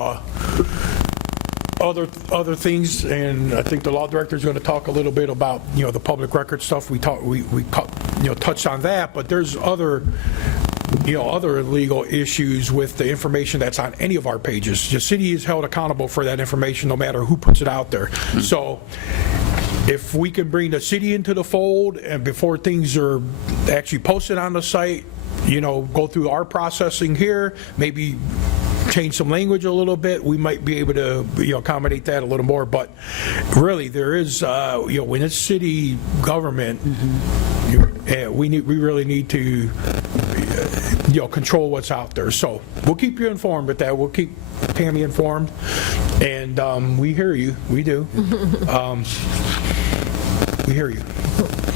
other things, and I think the law director is going to talk a little bit about the public record stuff. We touched on that, but there's other legal issues with the information that's on any of our pages. The city is held accountable for that information no matter who puts it out there. So if we can bring the city into the fold and before things are actually posted on the site, go through our processing here, maybe change some language a little bit, we might be able to accommodate that a little more. But really, there is when it's city government, we really need to control what's out there. So we'll keep you informed with that. We'll keep Tammy informed, and we hear you. We do. We hear you.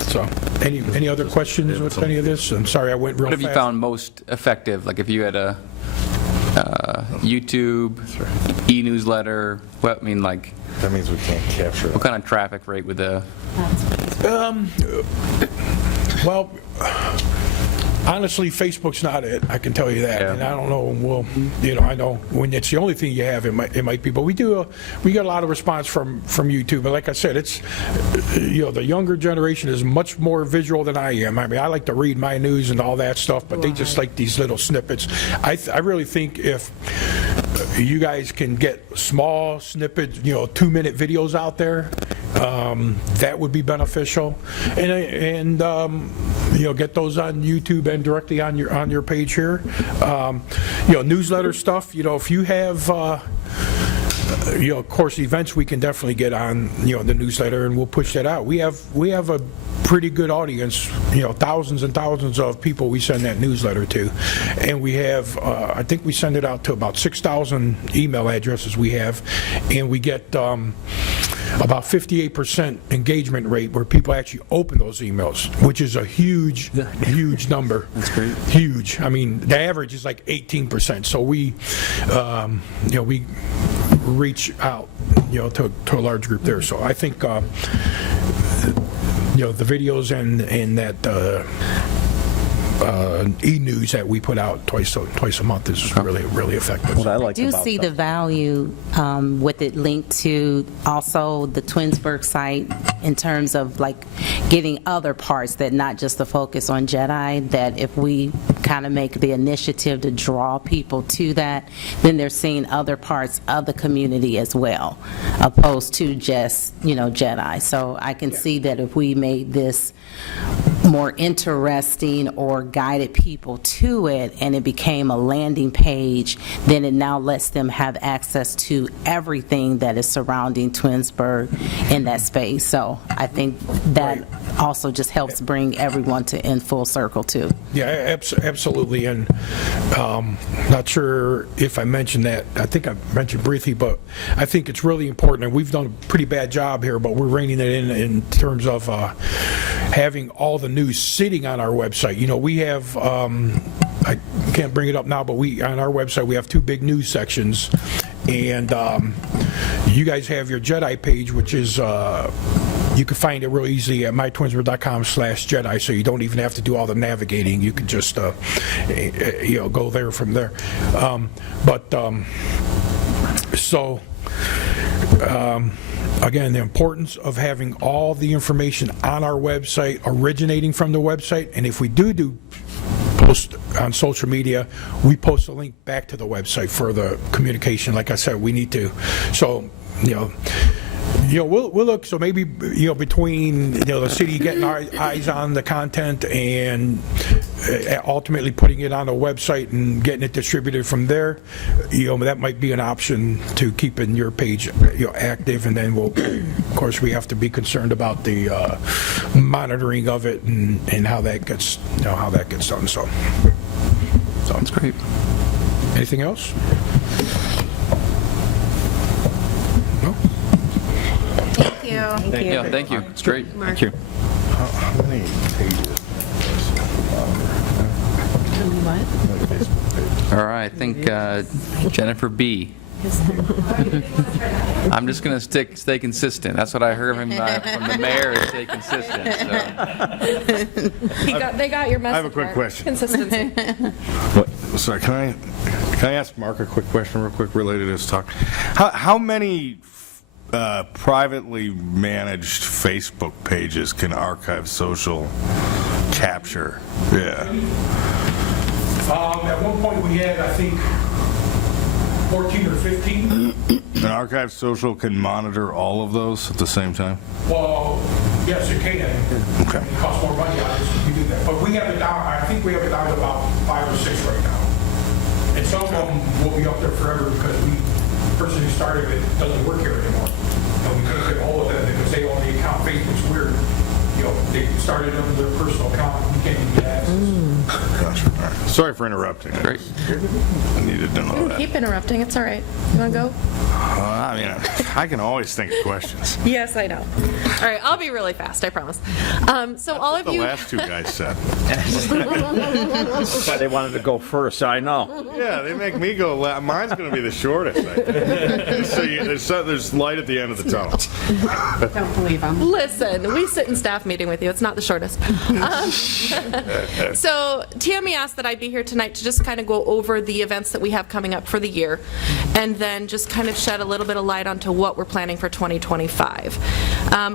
So any other questions with any of this? I'm sorry I went real What fast. have you found most effective? Like if you had a YouTube, e-newsletter, That means we can't capture it. what kind of traffic rate with the? Well, honestly, Facebook's not it. I can tell you that. Yeah. And I don't know. Well, I know when it's the only thing you have, it might be. But we get a lot of response from YouTube. But like I said, it's the younger generation is much more visual than I am. I mean, I like to read my news and all that stuff, but they just like these little snippets. I really think if you guys can get small snippets, 2-minute videos out there, that would be beneficial, and get those on YouTube and directly on your page here. Newsletter stuff. If you have of course, events we can definitely get on the newsletter, and we'll push that out. We have a pretty good audience, thousands and thousands of people we send that newsletter to, and we have I think we send it out to about 6,000 email addresses we have, and we get about 58% engagement rate where people actually open those emails, which is a huge number. That's great. Huge. I mean, the average is like 18%. So we reach out, to a large group there. So I think, the videos and that e-news that we put out twice a month is really effective. What I like Do about see the value with it linked to also the Twinsburg site in terms of like getting other parts that not just the focus on Jedi, that if we kind of make the initiative to draw people to that, then they're seeing other parts of the community as well, opposed to just, Jedi. So I can see that if we made this more interesting or guided people to it and it became a landing page, then it now lets them have access to everything that is surrounding Twinsburg in that space. So I think that also just helps bring everyone to in full circle too. Yeah, absolutely. And not sure if I mentioned that. I think I mentioned briefly, but I think it's really important, and we've done a pretty bad job here, but we're reining it in terms of having all the news sitting on our website. We have, I I can't bring it up now, but on our website, we have 2 big news sections. And you guys have your Jedi page, which is, you can find it real easily at mytwinsburg.com/Jedi, so you don't even have to do all the navigating. You can just, go there from there. Again, the importance of having all the information on our website, originating from the website, and if we do post on social media, we post a link back to the website for the communication. Like I said, we need to, so, we'll look, so maybe, between, the city getting our eyes on the content and ultimately putting it on a website and getting it distributed from there, that might be an option to keeping your page, active. And then of course, we have to be concerned about the monitoring of it and how that gets, done. So Sounds great. Anything else? No? Thank you. Yeah, thank you. It's great. Thank you. How many pages? All right, I think Jennifer B. I'm just going to stay consistent. That's what I heard from the mayor, is stay consistent. So. They got your message. I have a quick question. Consistency. Sorry, can I ask Mark a quick question real quick related to this talk? How many privately managed Facebook pages can Archive Social capture? Yeah. At one point, we had, I think, 14 or 15. And Archive Social can monitor all of those at the same time? Well, yes, it can. Okay. It costs more money, obviously, to do that. But we have it down, I think we have it down to about 5 or 6 right now. And some of them will be up there forever because the person who started it doesn't work here anymore. And we can't get hold of them because they own the account. Facebook's weird. They started under their personal account. We can't even get access. Gotcha. All right. Sorry for interrupting. Great. I needed to know that. Keep interrupting, it's all right. You want to go? I mean, I can always think of questions. Yes, I know. All right, I'll be really fast, I promise. So all of The you, last 2 guys said. That's why they wanted to go first, I know. Yeah, they make me go last. Mine's going to be the shortest, I think. So there's light at the end of the tunnel. Don't believe them. listen, we sit in staff meeting with you. It's not the shortest. So Tammy asked that I be here tonight to just kind of go over the events that we have coming up for the year, and then just kind of shed a little bit of light onto what we're planning for 2025.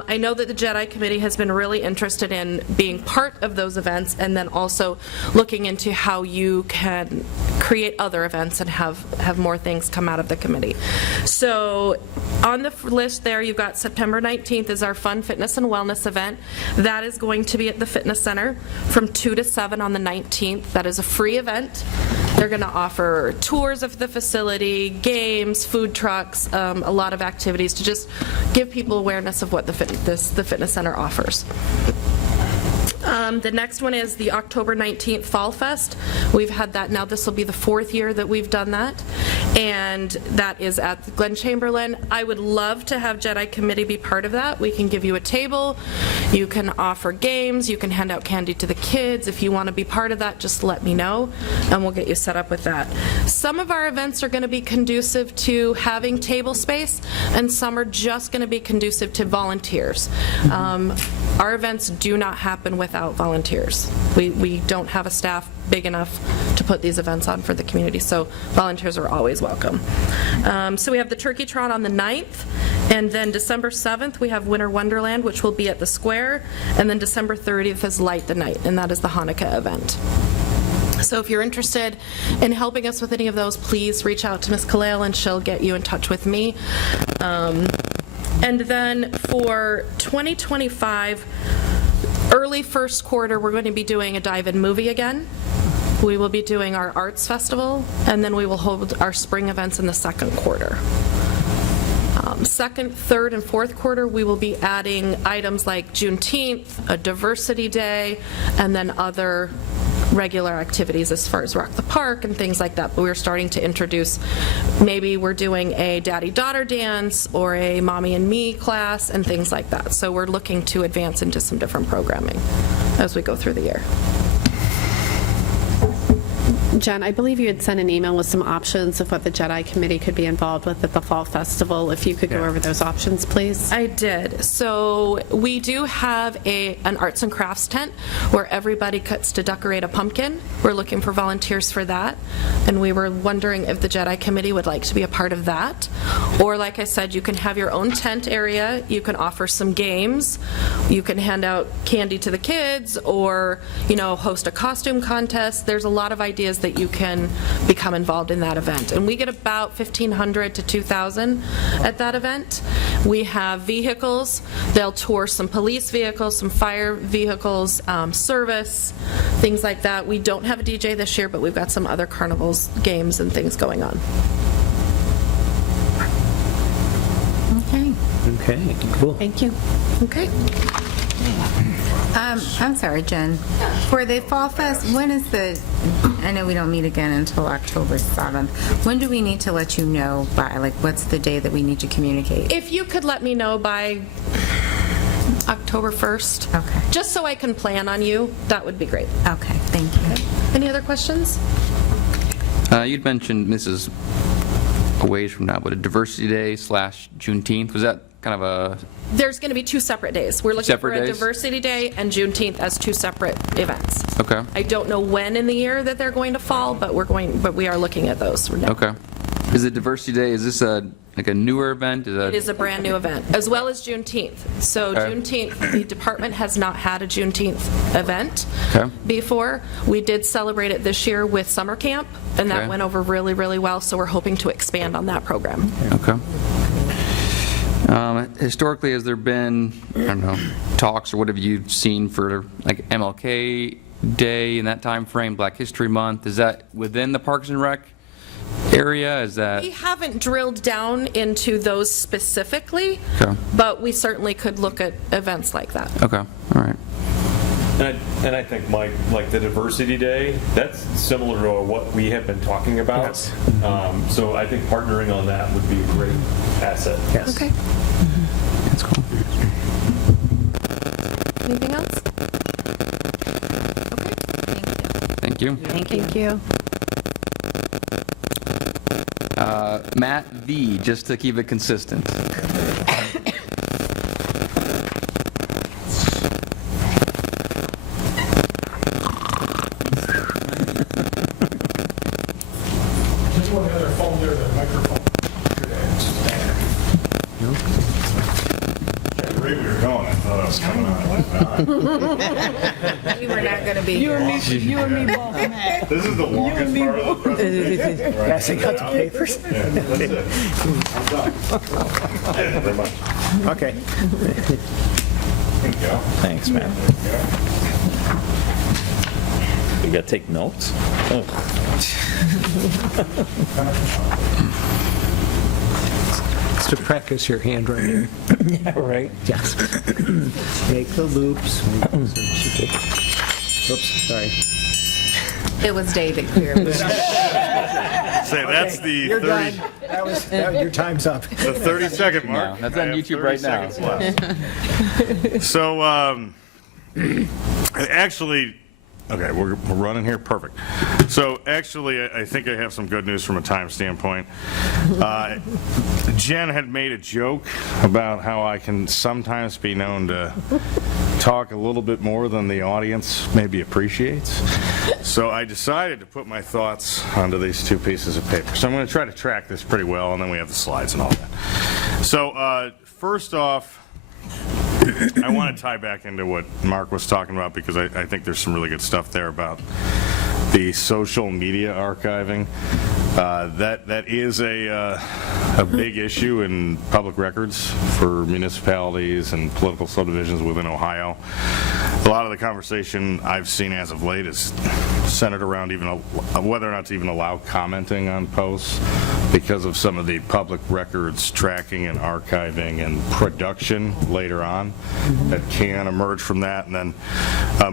I know that the Jedi Committee has been really interested in being part of those events, and then also looking into how you can create other events and have more things come out of the committee. So on the list there, you've got September 19th is our Fun Fitness and Wellness event. That is going to be at the Fitness Center from 2 to 7 on the 19th. That is a free event. They're going to offer tours of the facility, games, food trucks, a lot of activities to just give people awareness of what the Fitness Center offers. The next one is the October 19th Fall Fest. We've had that now. This will be the 4th year that we've done that. And that is at Glen Chamberlain. I would love to have Jedi Committee be part of that. We can give you a table. You can offer games. You can hand out candy to the kids. If you want to be part of that, just let me know, and we'll get you set up with that. Some of our events are going to be conducive to having table space, and some are just going to be conducive to volunteers. Our events do not happen without volunteers. We don't have a staff big enough to put these events on for the community, so volunteers are always welcome. So we have the Turkey Trot on the 9th, and then December 7th we have Winter Wonderland, which will be at the Square, and then December 30th is Light the Night, and that is the Hanukkah event. So if you're interested in helping us with any of those, please reach out to Ms. Kalale, and she'll get you in touch with me. And then for 2025, early first quarter, we're going to be doing a dive-in movie again. We will be doing our arts festival, and then we will hold our spring events in the second quarter. Second, third, and fourth quarter, we will be adding items like Juneteenth, a diversity day, and then other regular activities as far as Rock the Park and things like that. But we're starting to introduce, maybe we're doing a daddy-daughter dance or a mommy and me class and things like that. So we're looking to advance into some different programming as we go through the year. Jen, I believe you had sent an email with some options of what the Jedi Committee could be involved with at the Fall Festival. If you could go over those options, please. I did. So we do have an arts and crafts tent where everybody gets to decorate a pumpkin. We're looking for volunteers for that. And we were wondering if the Jedi Committee would like to be a part of that. Or like I said, you can have your own tent area. You can offer some games. You can hand out candy to the kids or, host a costume contest. There's a lot of ideas that you can become involved in that event. And we get about 1,500 to 2,000 at that event. We have vehicles. They'll tour some police vehicles, some fire vehicles, service, things like that. We don't have a DJ this year, but we've got some other carnivals, games, and things going on. Okay. Okay, cool. Thank you. Okay. I'm sorry, Jen. For the Fall Fest, when is I know we don't meet again until October 7th. When do we need to let you know by? Like, what's the day that we need to communicate? If you could let me know by October 1st. Okay. Just so I can plan on you, that would be great. Okay, thank you. Any other questions? You'd mentioned, this is a ways from now, but a Diversity Day / Juneteenth, was that kind of a... There's going to be 2 separate days. We're looking Separate for a days? Diversity Day and Juneteenth as 2 separate events. Okay. I don't know when in the year that they're going to fall, but we are looking at those. Okay. Is the Diversity Day, is this a newer event? It is a brand-new event, as well as Juneteenth. So Okay. Juneteenth, the department has not had a Juneteenth event Okay. before. We did celebrate it this year with summer camp, and that Okay. went over really, really well, so we're hoping to expand on that program. Okay. Historically, has there been, talks or what have you seen for like MLK Day in that time frame, Black History Month? Is that within the Parks and Rec area? Is that... We haven't drilled down into those specifically, Okay. but we certainly could look at events like that. Okay, all right. And I think, Mike, like the Diversity Day, that's similar to what we have been talking about. Yes. So I think partnering on that would be a great asset. Yes. Okay. That's cool. Anything else? Thank you. Thank you. Matt V, just to keep it consistent. There's one other phone there, the microphone. Where we were going, I thought I was coming on. We were not going to be You here. and me both. This is the longest part of the presentation. Passing out the papers. Yeah, that's it. I'm done. Thank you very much. Okay. There you go. Thanks, man. You got to take notes? It's to practice your handwriting. Yeah, right. Yes. Make the loops. Oops, sorry. It was David clearly. Say, that's the You're 30, done. Your time's up. the 30-second mark. That's on I have YouTube 30 right now. seconds left. So, actually, okay, we're running here, perfect. So, actually, I think I have some good news from a time standpoint. Jen had made a joke about how I can sometimes be known to talk a little bit more than the audience maybe appreciates. So I decided to put my thoughts onto these 2 pieces of paper. So I'm going to try to track this pretty well, and then we have the slides and all that. So first off, I want to tie back into what Mark was talking about because I think there's some really good stuff there about the social media archiving. That is a big issue in public records for municipalities and political subdivisions within Ohio. A lot of the conversation I've seen as of late is centered around even whether or not to even allow commenting on posts because of some of the public records tracking and archiving and production later on that can emerge from that. And then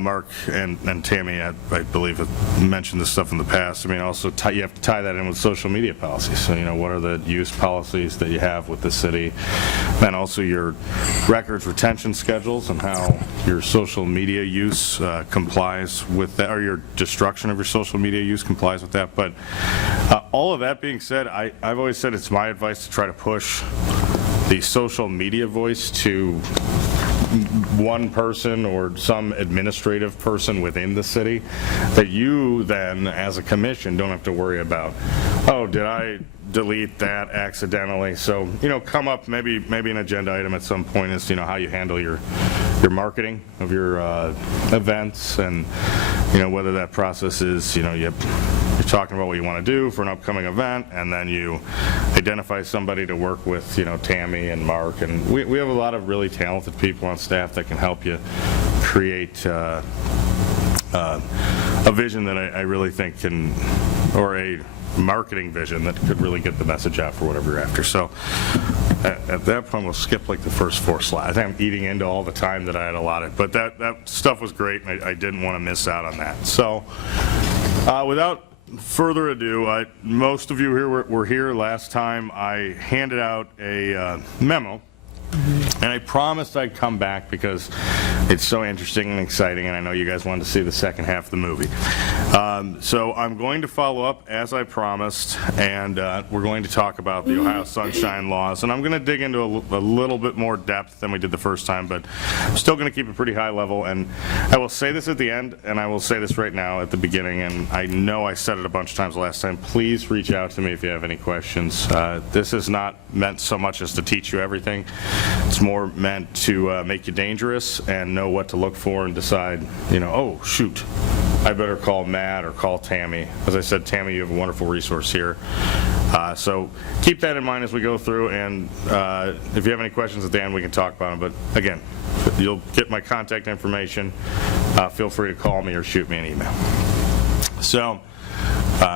Mark and Tammy, I believe, have mentioned this stuff in the past. I mean, also you have to tie that in with social media policies. So, what are the use policies that you have with the city? Then also your records retention schedules and how your social media use complies with that, or your destruction of your social media use complies with that. But all of that being said, I've always said it's my advice to try to push the social media voice to one person or some administrative person within the city, that you then, as a commission, don't have to worry about, oh, did I delete that accidentally? So, come up, maybe an agenda item at some point is, how you handle your marketing of your events, and, whether that process is, you're talking about what you want to do for an upcoming event, and then you identify somebody to work with, Tammy and Mark, and we have a lot of really talented people on staff that can help you create a vision that I really think can, or a marketing vision that could really get the message out for whatever you're after. So at that point, we'll skip like the first 4 slides. I think I'm eating into all the time that I had allotted, but that stuff was great, and I didn't want to miss out on that. So without further ado, most of you here were here last time. I handed out a memo, and I promised I'd come back because it's so interesting and exciting, and I know you guys wanted to see the second half of the movie. So I'm going to follow up as I promised, and we're going to talk about the Ohio Sunshine Laws, and I'm going to dig into a little bit more depth than we did the first time, but I'm still going to keep it pretty high level. And I will say this at the end, and I will say this right now at the beginning, and I know I said it a bunch of times last time. Please reach out to me if you have any questions. This is not meant so much as to teach you everything. It's more meant to make you dangerous and know what to look for and decide, oh, shoot, I better call Matt or call Tammy. As I said, Tammy, you have a wonderful resource here. So keep that in mind as we go through, and if you have any questions at the end, we can talk about them. But again, you'll get my contact information. Feel free to call me or shoot me an email. So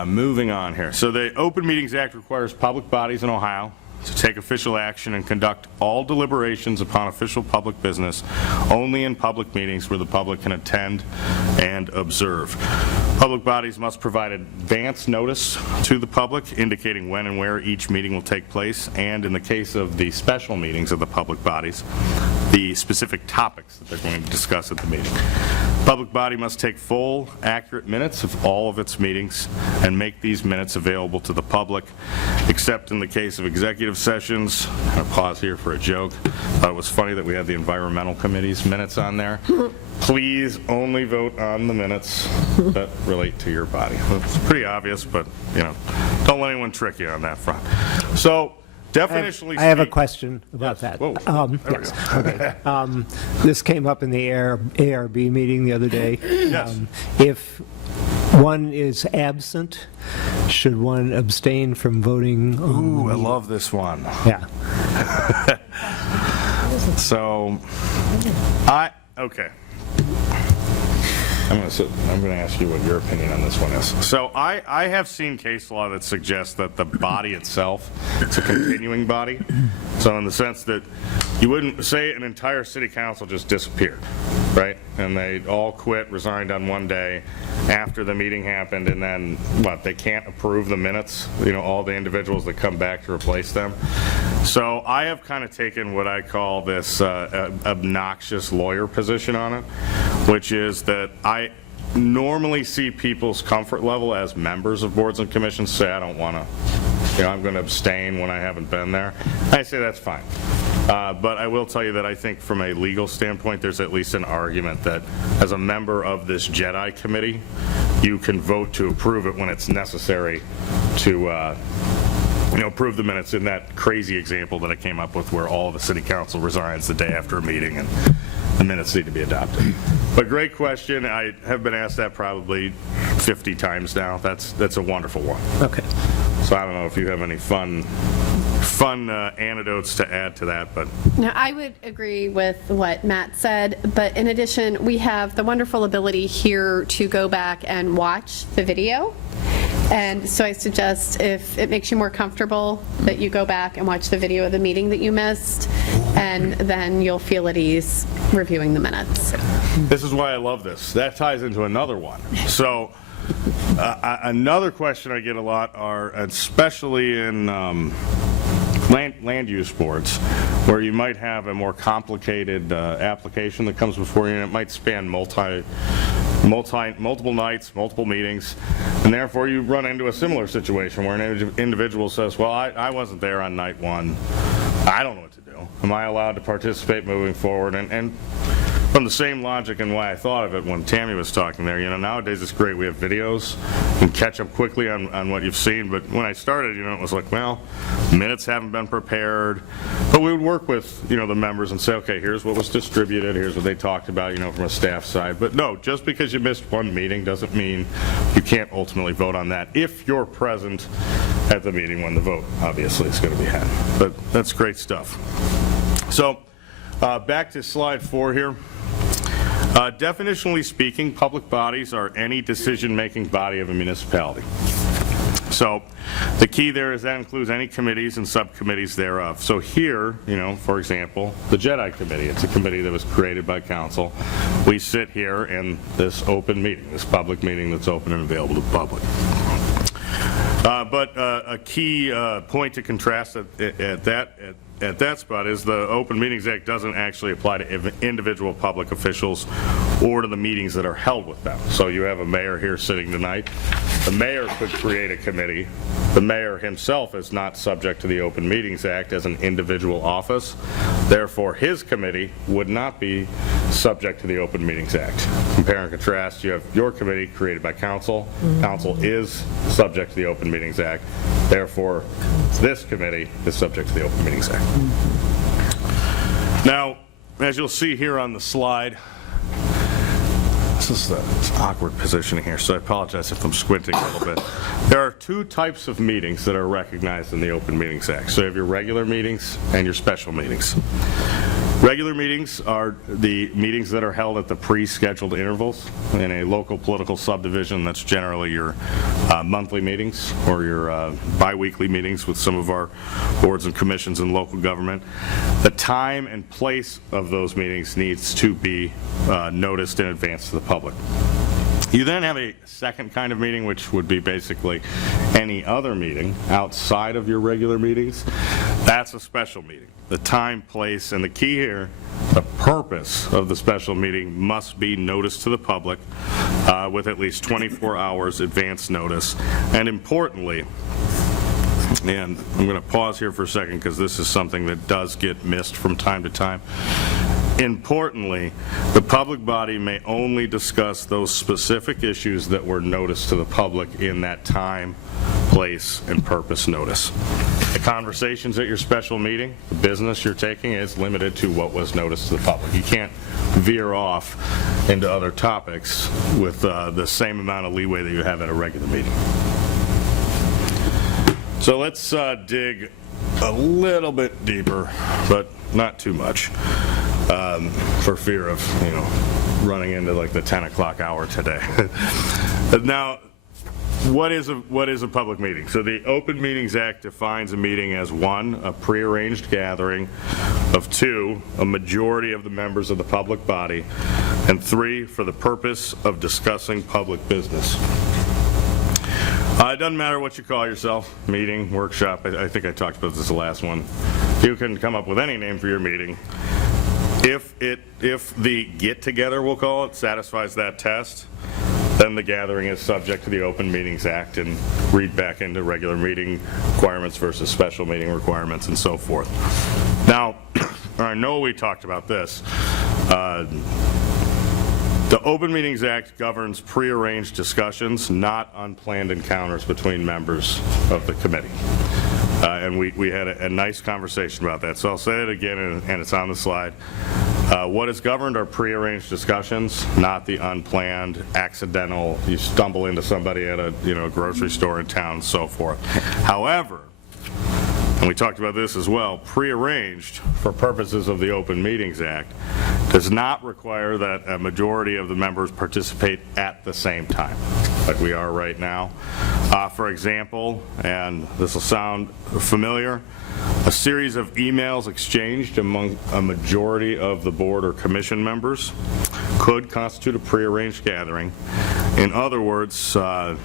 moving on here. So the Open Meetings Act requires public bodies in Ohio to take official action and conduct all deliberations upon official public business only in public meetings where the public can attend and observe. Public bodies must provide advance notice to the public indicating when and where each meeting will take place, and in the case of the special meetings of the public bodies, the specific topics that they're going to discuss at the meeting. Public body must take full, accurate minutes of all of its meetings and make these minutes available to the public, except in the case of executive sessions. I'm going to pause here for a joke. It was funny that we had the environmental committee's minutes on there. Please only vote on the minutes that relate to your body. It's pretty obvious, but, don't let anyone trick you on that front. So, definitionally I have a speak- question about that. Whoa. Yes. Okay. This came up in the ARB meeting the other day. Yes. If one is absent, should one abstain from voting? Ooh, I love this one. Yeah. So, okay. I'm going to ask you what your opinion on this one is. So I have seen case law that suggests that the body itself, it's a continuing body. So in the sense that you wouldn't say an entire city council just disappeared, right? And they all quit, resigned on one day after the meeting happened, and then they can't approve the minutes, all the individuals that come back to replace them. So I have kind of taken what I call this obnoxious lawyer position on it, which is that I normally see people's comfort level as members of boards and commissions say, I don't want to, I'm going to abstain when I haven't been there. I say that's fine. But I will tell you that I think from a legal standpoint, there's at least an argument that as a member of this Jedi committee, you can vote to approve it when it's necessary to approve the minutes, in that crazy example that I came up with where all of the city council resigns the day after a meeting and the minutes need to be adopted. But great question. I have been asked that probably 50 times now. That's a wonderful one. Okay. So I don't know if you have any fun anecdotes to add to that, but No, I would agree with what Matt said, but in addition, we have the wonderful ability here to go back and watch the video. And so I suggest, if it makes you more comfortable, that you go back and watch the video of the meeting that you missed, and then you'll feel at ease reviewing the minutes. This is why I love this. That ties into another one. So another question I get a lot are, especially in land use boards, where you might have a more complicated application that comes before you, and it might span multiple nights, multiple meetings, and therefore you run into a similar situation where an individual says, well, I wasn't there on night one. I don't know what to do. Am I allowed to participate moving forward? And from the same logic and why I thought of it when Tammy was talking there, nowadays it's great. We have videos and catch up quickly on what you've seen. But when I started, it was like, well, minutes haven't been prepared. But we would work with, the members and say, okay, here's what was distributed. Here's what they talked about, from a staff side. But no, just because you missed one meeting doesn't mean you can't ultimately vote on that if you're present at the meeting when the vote, obviously, is going to be had. But that's great stuff. So back to slide 4 here. Definitionally speaking, public bodies are any decision-making body of a municipality. So the key there is that includes any committees and subcommittees thereof. So here, for example, the JEDI committee, it's a committee that was created by council. We sit here in this open meeting, this public meeting that's open and available to the public. But a key point to contrast at that spot is the Open Meetings Act doesn't actually apply to individual public officials or to the meetings that are held with them. So you have a mayor here sitting tonight. The mayor could create a committee. The mayor himself is not subject to the Open Meetings Act as an individual office. Therefore, his committee would not be subject to the Open Meetings Act. Compare and contrast, you have your committee created by council. Council is subject to the Open Meetings Act. Therefore, this committee is subject to the Open Meetings Act. Now, as you'll see here on the slide, this is the awkward positioning here, so I apologize if I'm squinting a little bit. There are 2 types of meetings that are recognized in the Open Meetings Act. So you have your regular meetings and your special meetings. Regular meetings are the meetings that are held at the pre-scheduled intervals in a local political subdivision. That's generally your monthly meetings or your bi-weekly meetings with some of our boards and commissions in local government. The time and place of those meetings needs to be noticed in advance to the public. You then have a second kind of meeting, which would be basically any other meeting outside of your regular meetings. That's a special meeting. The time, place, and the key here, the purpose of the special meeting must be noticed to the public with at least 24 hours advance notice. And importantly, and I'm going to pause here for a second because this is something that does get missed from time to time. Importantly, the public body may only discuss those specific issues that were noticed to the public in that time, place, and purpose notice. The conversations at your special meeting, the business you're taking is limited to what was noticed to the public. You can't veer off into other topics with the same amount of leeway that you have at a regular meeting. So let's dig a little bit deeper, but not too much. For fear of, running into like the 10 o'clock hour today. Now, what is a public meeting? So the Open Meetings Act defines a meeting as 1, a prearranged gathering, of 2, a majority of the members of the public body, and 3, for the purpose of discussing public business. It doesn't matter what you call yourself, meeting, workshop. I think I talked about this the last one. You can come up with any name for your meeting. If the get-together, we'll call it, satisfies that test, then the gathering is subject to the Open Meetings Act and read back into regular meeting requirements versus special meeting requirements and so forth. Now, I know we talked about this. The Open Meetings Act governs prearranged discussions, not unplanned encounters between members of the committee. And we had a nice conversation about that. So I'll say it again, and it's on the slide. What is governed are prearranged discussions, not the unplanned, accidental, you stumble into somebody at a grocery store in town and so forth. However, and we talked about this as well, prearranged for purposes of the Open Meetings Act does not require that a majority of the members participate at the same time, like we are right now. For example, and this will sound familiar, a series of emails exchanged among a majority of the board or commission members could constitute a prearranged gathering. In other words, and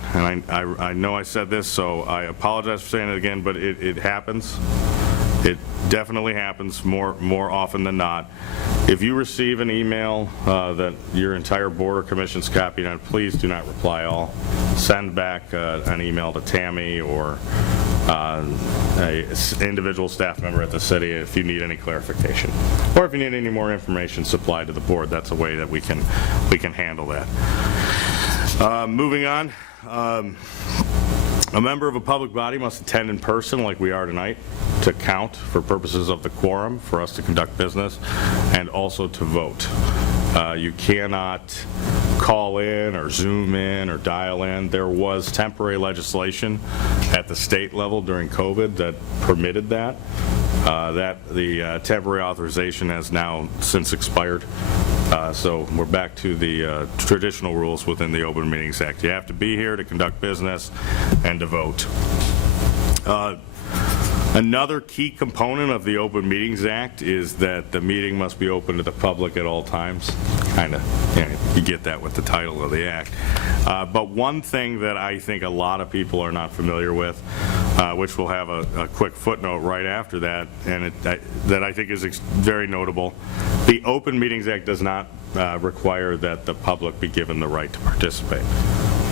I know I said this, so I apologize for saying it again, but it happens. It definitely happens more often than not. If you receive an email that your entire board or commission's copied on, please do not reply all. Send back an email to Tammy or a individual staff member at the city if you need any clarification, or if you need any more information supplied to the board. That's a way that we can handle that. Moving on. A member of a public body must attend in person, like we are tonight, to count for purposes of the quorum, for us to conduct business, and also to vote. You cannot call in or Zoom in or dial in. There was temporary legislation at the state level during COVID that permitted that. The temporary authorization has now since expired. So we're back to the traditional rules within the Open Meetings Act. You have to be here to conduct business and to vote. Another key component of the Open Meetings Act is that the meeting must be open to the public at all times. Kind of, you get that with the title of the act. But one thing that I think a lot of people are not familiar with, which we'll have a quick footnote right after that, and that I think is very notable, the Open Meetings Act does not require that the public be given the right to participate.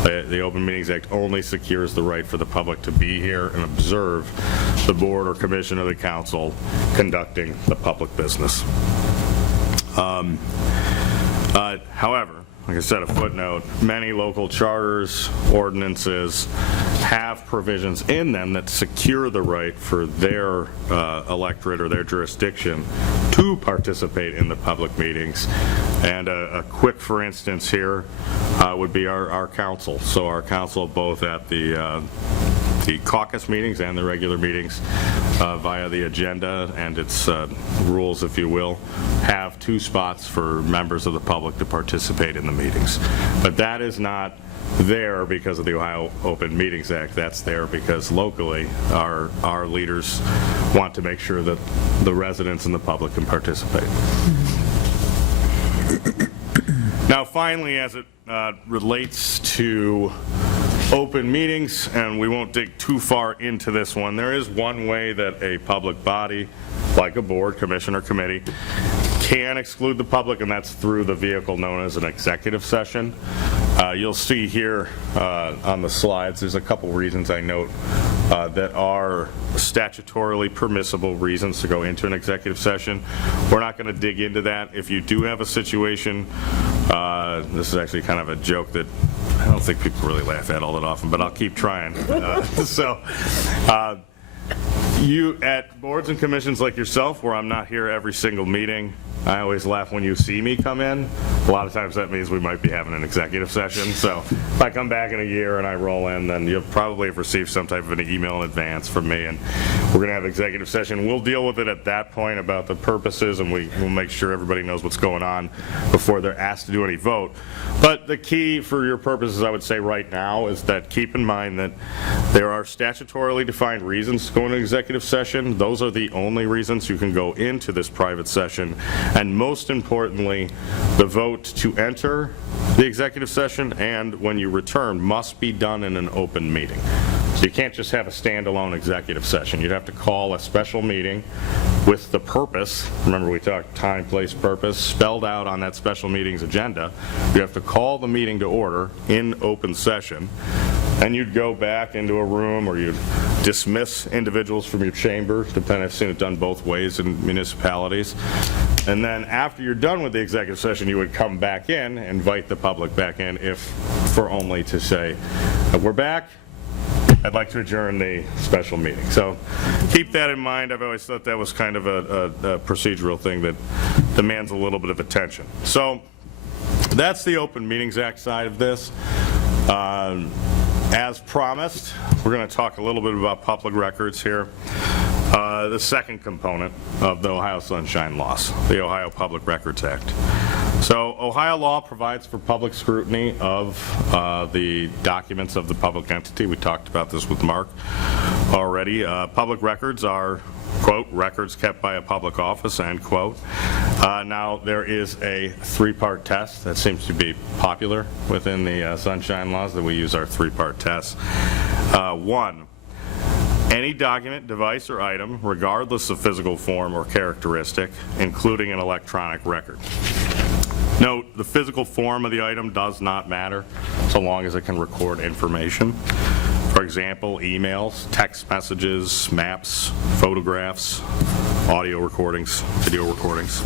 The Open Meetings Act only secures the right for the public to be here and observe the board or commission or the council conducting the public business. However, like I said, a footnote, many local charters, ordinances have provisions in them that secure the right for their electorate or their jurisdiction to participate in the public meetings. And a quick for instance here would be our council. So our council, both at the caucus meetings and the regular meetings via the agenda and its rules, if you will, have 2 spots for members of the public to participate in the meetings. But that is not there because of the Ohio Open Meetings Act. That's there because locally our leaders want to make sure that the residents and the public can participate. Now finally, as it relates to open meetings, and we won't dig too far into this one, there is one way that a public body, like a board, commission, or committee, can exclude the public, and that's through the vehicle known as an executive session. You'll see here on the slides, there's a couple reasons I note that are statutorily permissible reasons to go into an executive session. We're not going to dig into that. If you do have a situation, this is actually kind of a joke that I don't think people really laugh at all that often, but I'll keep trying. You, at boards and commissions like yourself, where I'm not here every single meeting, I always laugh when you see me come in. A lot of times that means we might be having an executive session. So if I come back in a year and I roll in, then you'll probably have received some type of an email in advance from me, and we're going to have an executive session. We'll deal with it at that point about the purposes, and we'll make sure everybody knows what's going on before they're asked to do any vote. But the key for your purposes, I would say right now, is that keep in mind that there are statutorily defined reasons to go into executive session. Those are the only reasons you can go into this private session. And most importantly, the vote to enter the executive session and when you return must be done in an open meeting. So you can't just have a standalone executive session. You'd have to call a special meeting with the purpose. Remember, we talked time, place, purpose, spelled out on that special meeting's agenda. You have to call the meeting to order in open session, and you'd go back into a room or you'd dismiss individuals from your chamber, depending, I've seen it done both ways in municipalities. And then after you're done with the executive session, you would come back in, invite the public back in, if for only to say, we're back, I'd like to adjourn the special meeting. So keep that in mind. I've always thought that was kind of a procedural thing that demands a little bit of attention. So that's the Open Meetings Act side of this. As promised, we're going to talk a little bit about public records here. The second component of the Ohio Sunshine Laws, the Ohio Public Records Act. So Ohio law provides for public scrutiny of the documents of the public entity. We talked about this with Mark already. Public records are, quote, records kept by a public office, end quote. Now, there is a three-part test that seems to be popular within the sunshine laws, that we use our three-part test. One, any document, device, or item, regardless of physical form or characteristic, including an electronic record. Note, the physical form of the item does not matter so long as it can record information. For example, emails, text messages, maps, photographs, audio recordings, video recordings.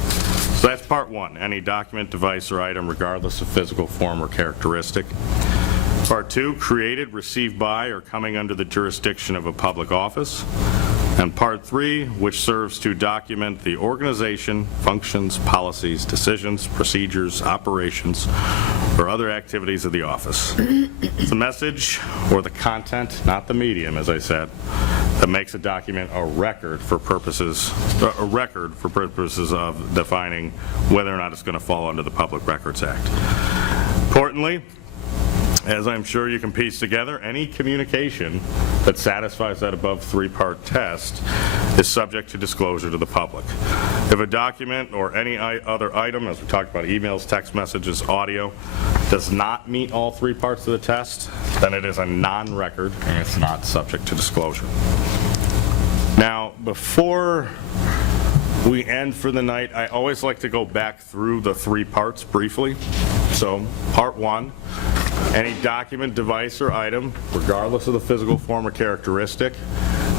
So that's part one, any document, device, or item regardless of physical form or characteristic. Part two, created, received by, or coming under the jurisdiction of a public office. And part three, which serves to document the organization, functions, policies, decisions, procedures, operations, or other activities of the office. It's the message or the content, not the medium, as I said, that makes a document a record for purposes of defining whether or not it's going to fall under the Public Records Act. Importantly, as I'm sure you can piece together, any communication that satisfies that above three-part test is subject to disclosure to the public. If a document or any other item, as we talked about, emails, text messages, audio, does not meet all three parts of the test, then it is a non-record and it's not subject to disclosure. Now, before we end for the night, I always like to go back through the three parts briefly. So, part one, any document, device, or item, regardless of the physical form or characteristic.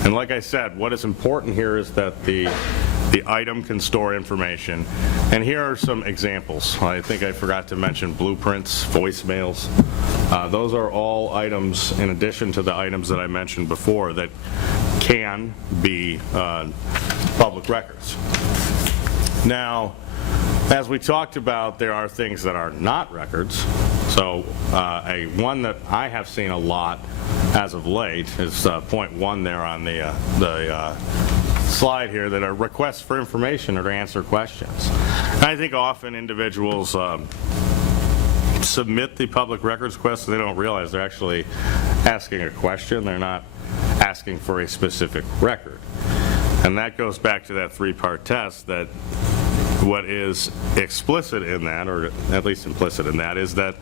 And like I said, what is important here is that the item can store information. And here are some examples. I think I forgot to mention blueprints, voicemails. Those are all items, in addition to the items that I mentioned before, that can be public records. Now, as we talked about, there are things that are not records. So one that I have seen a lot as of late is point one there on the slide here, that are requests for information or to answer questions. And I think often individuals submit the public records request, and they don't realize they're actually asking a question. They're not asking for a specific record. And that goes back to that three-part test, that what is explicit in that, or at least implicit in that, is that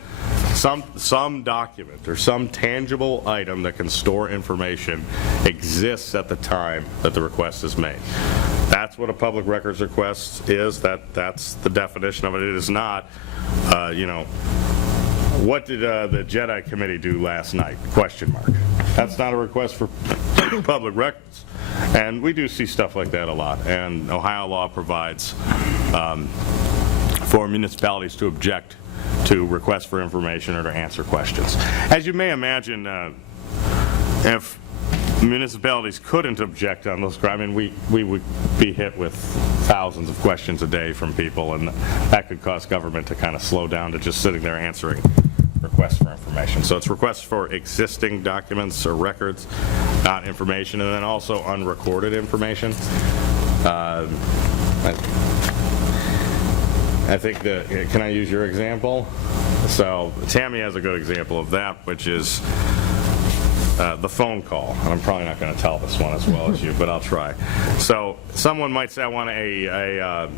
some document or some tangible item that can store information exists at the time that the request is made. That's what a public records request is. That's the definition of it. It is not, what did the Jedi Committee do last night? Question mark. That's not a request for public records. And we do see stuff like that a lot. And Ohio law provides for municipalities to object to requests for information or to answer questions. As you may imagine, if municipalities couldn't object on those, I mean, we would be hit with thousands of questions a day from people, and that could cause government to kind of slow down to just sitting there answering requests for information. So it's requests for existing documents or records, not information, and then also unrecorded information. I think can I use your example? So Tammy has a good example of that, which is the phone call. And I'm probably not going to tell this one as well as you, but I'll try. So someone might say, I want a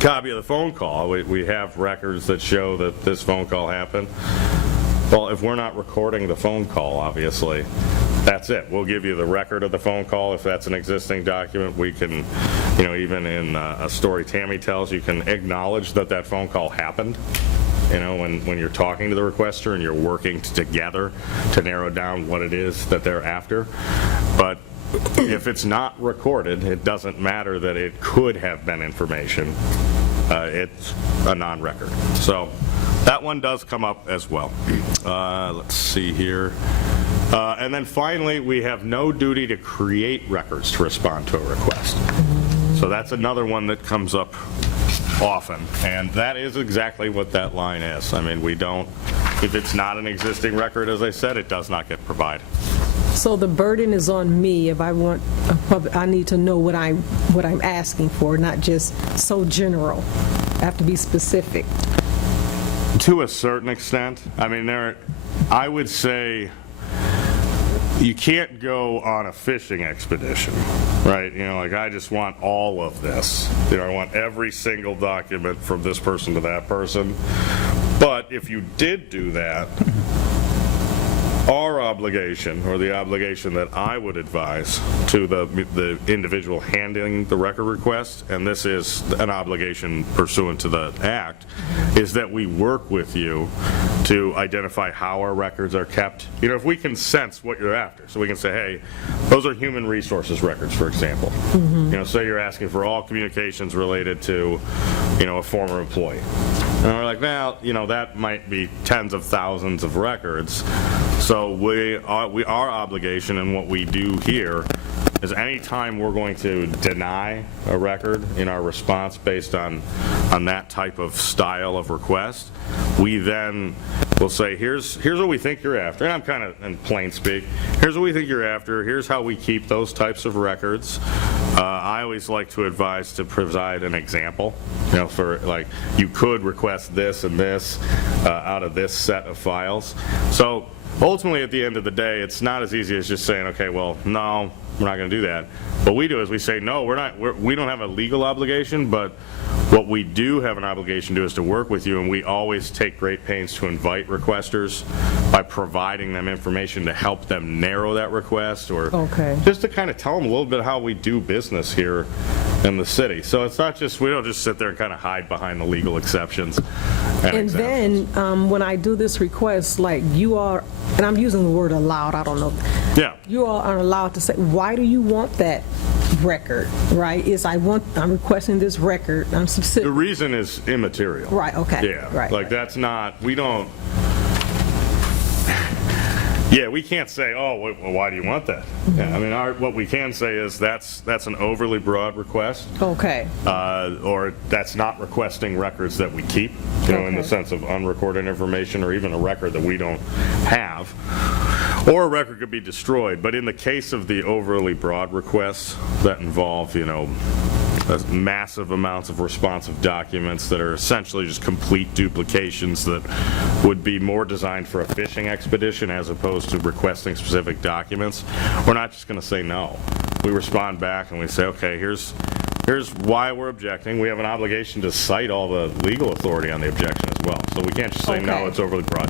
copy of the phone call. We have records that show that this phone call happened. Well, if we're not recording the phone call, obviously, that's it. We'll give you the record of the phone call if that's an existing document. We can, even in a story Tammy tells, you can acknowledge that that phone call happened. When you're talking to the requester and you're working together to narrow down what it is that they're after. But if it's not recorded, it doesn't matter that it could have been information. It's a non-record. So that one does come up as well. Let's see here. And then finally, we have no duty to create records to respond to a request. So that's another one that comes up often, and that is exactly what that line is. I mean, if it's not an existing record, as I said, it does not get provided. So the burden is on me if I want I need to know what I'm asking for, not just so general. have to be specific? To a certain extent. I mean, I would say you can't go on a fishing expedition, right? You know, like, I just want all of this. You know, I want every single document from this person to that person. But if you did do that, our obligation, or the obligation that I would advise to the individual handling the record request, and this is an obligation pursuant to the Act, is that we work with you to identify how our records are kept. You know, if we can sense what you're after, so we can say, hey, those are human resources records, for example. You know, say you're asking for all communications related to, you know, a former employee. And we're like, well, you know, that might be tens of thousands of records. So our obligation and what we do here is any time we're going to deny a record in our response based on that type of style of request, we then will say, here's what we think you're after. And I'm kind of in plain speak. Here's what we think you're after. Here's how we keep those types of records. I always like to advise to provide an example, you know, for, like, you could request this and this out of this set of files. So ultimately, at the end of the day, it's not as easy as just saying, okay, well, no, we're not going to do that. What we do is we say, no, we don't have a legal obligation, but what we do have an obligation to do is to work with you, and we always take great pains to invite requesters by providing them information to help them narrow that request, or just to kind of tell them a little bit how we do business here in the city. So it's not just, we don't just sit there and kind of hide behind the legal exceptions. And then when I do this request, like, you are, and I'm using the word allowed, I don't know. Yeah. You all are allowed to say, why do you want that record, right? I'm requesting this record, I'm specific. The reason is immaterial. Right, okay. Yeah, right. like, that's not, we don't, yeah, we can't say, oh, well, why do you want that? Yeah, I mean, what we can say is that's an overly broad request. Okay. Or that's not requesting records that we keep, you know, in the sense of unrecorded information, or even a record that we don't have. Or a record could be destroyed. But in the case of the overly broad requests that involve, you know, massive amounts of responsive documents that are essentially just complete duplications that would be more designed for a fishing expedition as opposed to requesting specific documents, we're not just going to say no. We respond back and we say, okay, here's why we're objecting. We have an obligation to cite all the legal authority on the objection as well. So we can't just say, no, it's overly broad.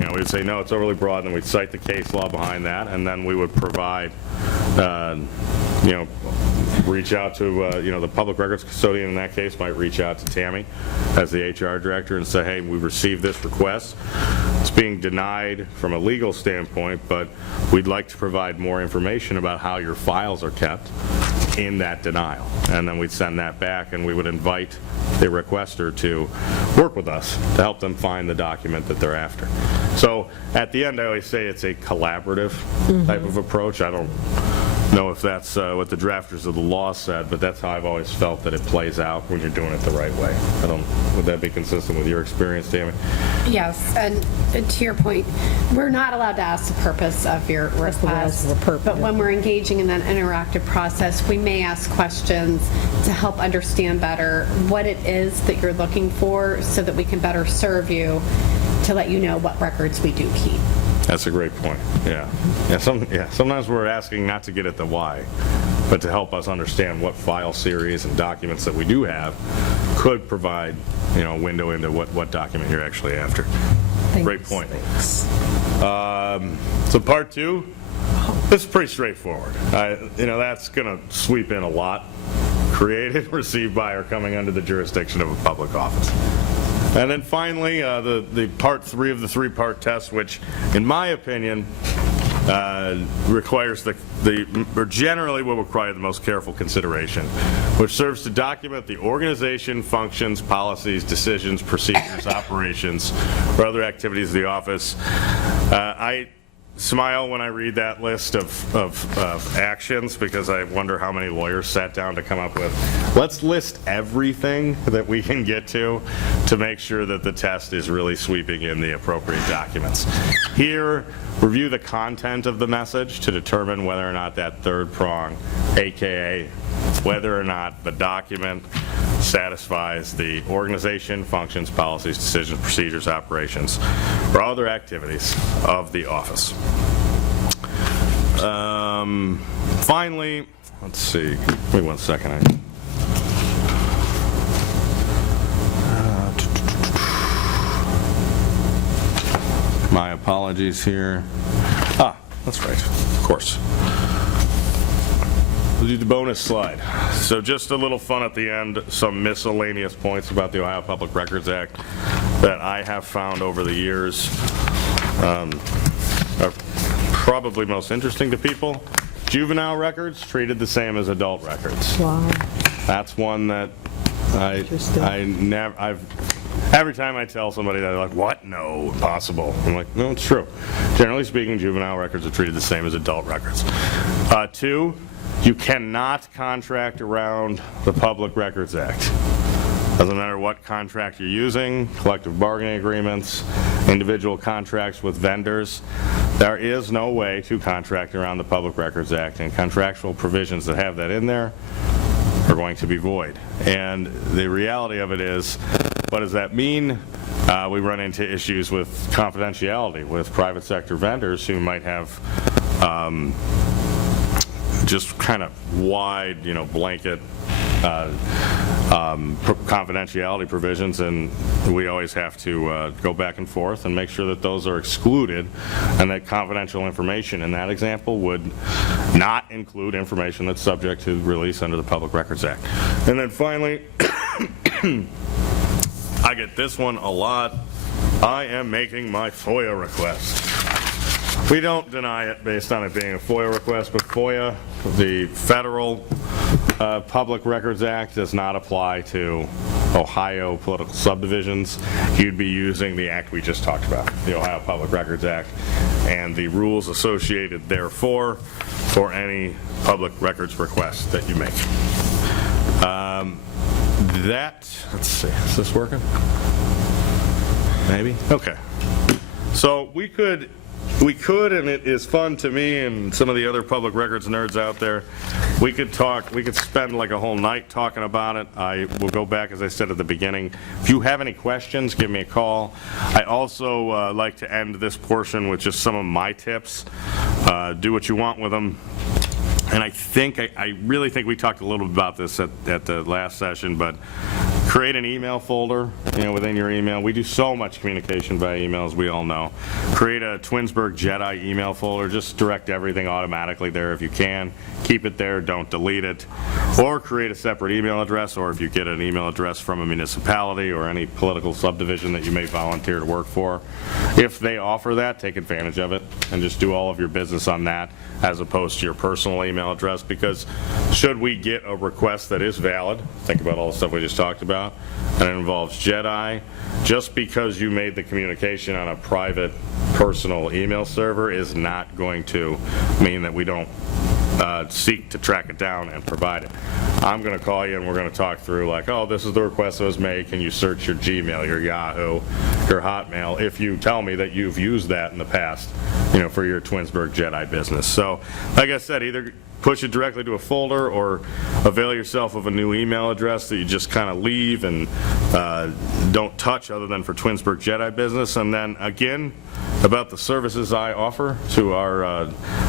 You know, we'd say, no, it's overly broad, and we'd cite the case law behind that, and then we would provide, you know, reach out to, you know, the public records custodian in that case might reach out to Tammy as the HR director and say, hey, we received this request. It's being denied from a legal standpoint, but we'd like to provide more information about how your files are kept in that denial. And then we'd send that back, and we would invite the requester to work with us to help them find the document that they're after. So at the end, I always say it's a collaborative type of approach. I don't know if that's what the drafters of the law said, but that's how I've always felt that it plays out when you're doing it the right way. Would that be consistent with your experience, Tammy? Yes, and to your point, we're not allowed to ask the purpose of your request, but when we're engaging in that interactive process, we may ask questions to help understand better what it is that you're looking for so that we can better serve you, to let you know what records we do keep. That's a great point. Yeah. Sometimes we're asking not to get at the why, but to help us understand what file series and documents that we do have could provide, you know, a window into what document you're actually after. Great point. So part two, this is pretty straightforward. You know, that's going to sweep in a lot. Created, received by, or coming under the jurisdiction of a public office. And then finally, the part three of the three-part test, which, in my opinion, requires or generally will require the most careful consideration, which serves to document the organization, functions, policies, decisions, procedures, operations, or other activities of the office. I smile when I read that list of actions, because I wonder how many lawyers sat down to come up with, let's list everything that we can get to make sure that the test is really sweeping in the appropriate documents. Here, review the content of the message to determine whether or not that third prong, AKA whether or not the document satisfies the organization, functions, policies, decisions, procedures, operations, or other activities of the office. Finally, let's see, give me 1 second. My apologies here. That's right, of course. We'll do the bonus slide. So just a little fun at the end, some miscellaneous points about the Ohio Public Records Act that I have found over the years are probably most interesting to people. Juvenile records treated the same as adult records. Wow. That's one that every time I tell somebody that, they're like, what? No, impossible. I'm like, no, it's true. Generally speaking, juvenile records are treated the same as adult records. 2, you cannot contract around the Public Records Act. Doesn't matter what contract you're using, collective bargaining agreements, individual contracts with vendors. There is no way to contract around the Public Records Act, and contractual provisions that have that in there are going to be void. And the reality of it is, what does that mean? We run into issues with confidentiality with private sector vendors who might have just kind of wide, blanket confidentiality provisions, and we always have to go back and forth and make sure that those are excluded, and that confidential information in that example would not include information that's subject to release under the Public Records Act. And then finally, I get this one a lot. I am making my FOIA request. We don't deny it based on it being a FOIA request, but FOIA, the Federal Public Records Act, does not apply to Ohio political subdivisions. You'd be using the act we just talked about, the Ohio Public Records Act, and the rules associated therefore for any public records request that you make. Let's see, is this working? Maybe? Okay. So we could, and it is fun to me and some of the other public records nerds out there, we could spend like a whole night talking about it. I will go back, as I said at the beginning. If you have any questions, give me a call. I also like to end this portion with just some of my tips. Do what you want with them. And I really think we talked a little bit about this at the last session, but create an email folder, within your email. We do so much communication via email, as we all know. Create a Twinsburg Jedi email folder. Just direct everything automatically there if you can. Keep it there, don't delete it. Or create a separate email address, or if you get an email address from a municipality or any political subdivision that you may volunteer to work for. If they offer that, take advantage of it and just do all of your business on that as opposed to your personal email address, because should we get a request that is valid, think about all the stuff we just talked about, and it involves Jedi, just because you made the communication on a private personal email server is not going to mean that we don't seek to track it down and provide it. I'm going to call you and we're going to talk through like, oh, this is the request that was made. Can you search your Gmail, your Yahoo, your Hotmail, if you tell me that you've used that in the past, for your Twinsburg Jedi business. So, like I said, either push it directly to a folder or avail yourself of a new email address that you just kind of leave and don't touch other than for Twinsburg Jedi business. And then again, about the services I offer to our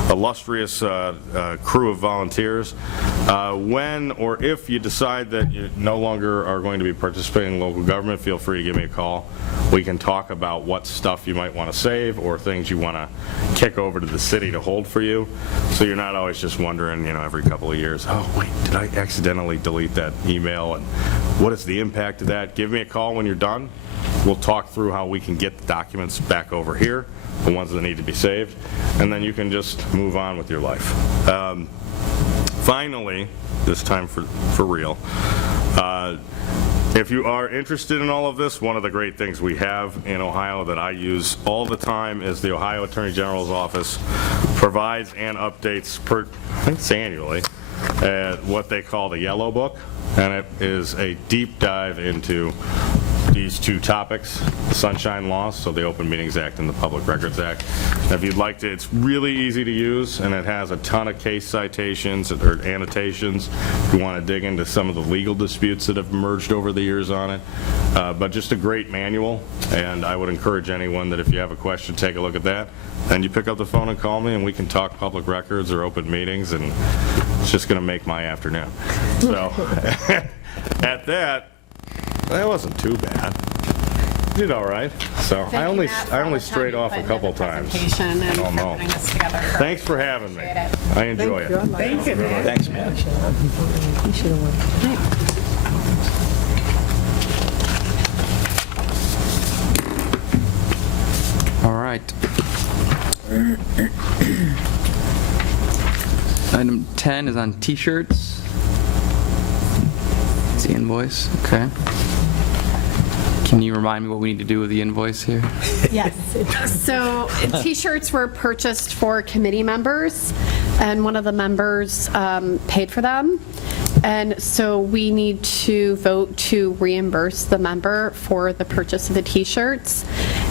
illustrious crew of volunteers. When or if you decide that you no longer are going to be participating in local government, feel free to give me a call. We can talk about what stuff you might want to save or things you want to kick over to the city to hold for you, so you're not always just wondering, every couple of years, oh, wait, did I accidentally delete that email, and what is the impact of that? Give me a call when you're done. We'll talk through how we can get the documents back over here, the ones that need to be saved, and then you can just move on with your life. Finally, this time for real, if you are interested in all of this, one of the great things we have in Ohio that I use all the time is the Ohio Attorney General's Office provides and updates, I think it's annually, what they call the Yellow Book, and it is a deep dive into these two topics, the Sunshine Laws, so the Open Meetings Act and the Public Records Act. If you'd like to, it's really easy to use, and it has a ton of case citations or annotations if you want to dig into some of the legal disputes that have emerged over the years on it. But just a great manual, and I would encourage anyone that if you have a question, take a look at that. Then you pick up the phone and call me, and we can talk public records or open meetings, and it's just going to make my afternoon. So at that wasn't too bad. Did all right. So I only strayed off a couple times. I don't know. Thanks for having me. I enjoy it. Thank you, man. Thanks, man. All right. Item 10 is on T-shirts. It's the invoice. Okay. Can you remind me what we need to do with the invoice here? Yes. So T-shirts were purchased for committee members, and one of the members paid for them. And so we need to vote to reimburse the member for the purchase of the T-shirts.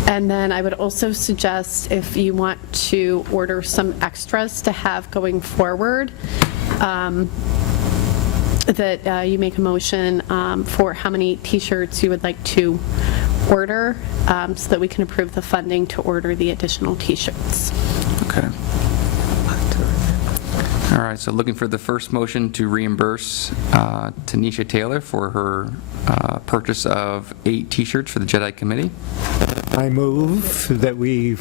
And then I would also suggest, if you want to order some extras to have going forward, that you make a motion for how many T-shirts you would like to order, so that we can approve the funding to order the additional T-shirts. Okay. All right, so looking for the first motion to reimburse Tanisha Taylor for her purchase of 8 T-shirts for the Jedi Committee. I move that we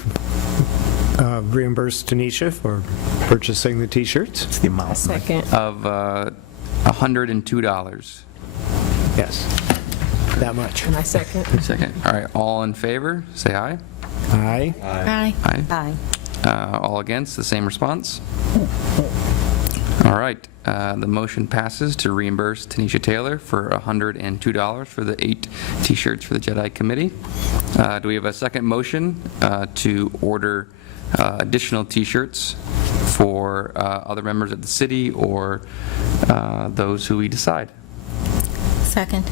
reimburse Tanisha for purchasing the T-shirts. It's the amount. Second. Of $102. Yes, that much. And I second. Second. All right, all in favor, say aye. Aye. Aye. Aye. Aye. All against, the same response. All right, the motion passes to reimburse Tanisha Taylor for $102 for the 8 T-shirts for the Jedi Committee. Do we have a second motion to order additional T-shirts for other members of the city or those who we decide? Second.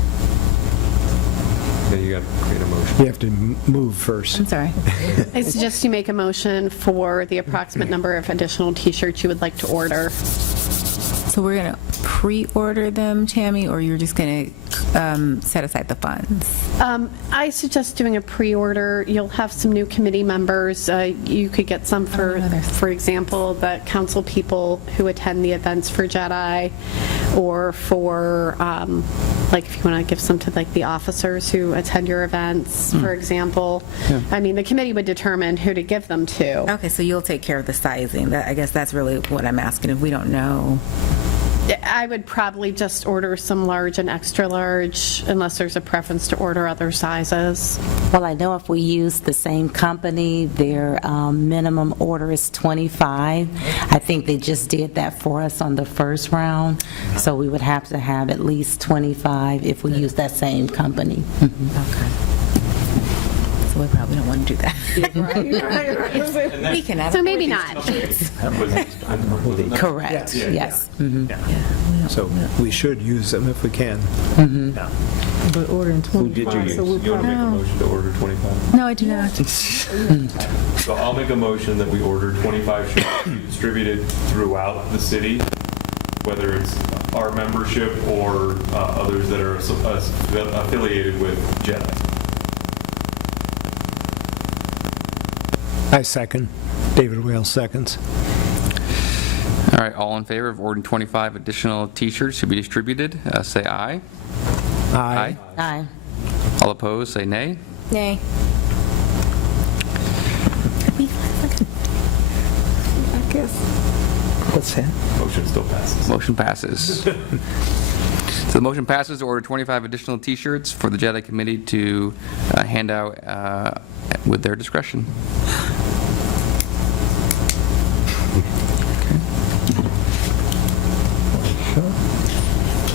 Then you got to create a motion. You have to move first. I'm sorry. I suggest you make a motion for the approximate number of additional T-shirts you would like to order. So we're going to pre-order them, Tammy, or you're just going to set aside the funds? I suggest doing a pre-order. You'll have some new committee members. You could get some for example, the council people who attend the events for Jedi, or for, like, if you want to give some to, like, the officers who attend your events, for example. Yeah. I mean, the committee would determine who to give them to. Okay, so you'll take care of the sizing. I guess that's really what I'm asking, if we don't know. I would probably just order some large and extra large, unless there's a preference to order other sizes. Well, I know if we use the same company, their minimum order is 25. I think they just did that for us on the first round, so we would have to have at least 25 if we use that same company. Okay. So we probably don't want to do that. We can have So maybe not. Correct, yes. So we should use them if we can. But ordering Who did you 25, use? so we'll You want to make a probably... motion to order 25? No, I do not. So I'll make a motion that we order 25 shirts to be distributed throughout the city, whether it's our membership or others that are affiliated with Jedi. I second. David Wales seconds. All right, all in favor of ordering 25 additional T-shirts to be distributed, say aye. Aye. Aye. All opposed, say nay. Nay. I guess. What's that? Motion still passes. Motion passes. So the motion passes to order 25 additional T-shirts for the Jedi Committee to hand out with their discretion.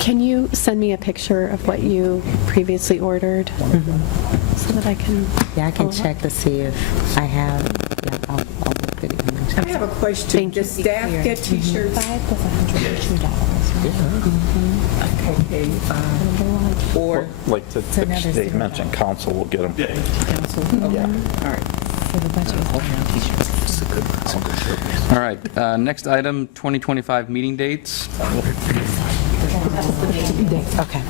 Can you send me a picture of what you previously ordered? So that I can... Yeah, I can follow up? check to see if I have, yeah, I'll look at it and make I have a question. Does staff get T-shirts? Okay. Or Like they mentioned, council will get them. council? Okay. All right. All right, next item, 2025 meeting dates. Okay.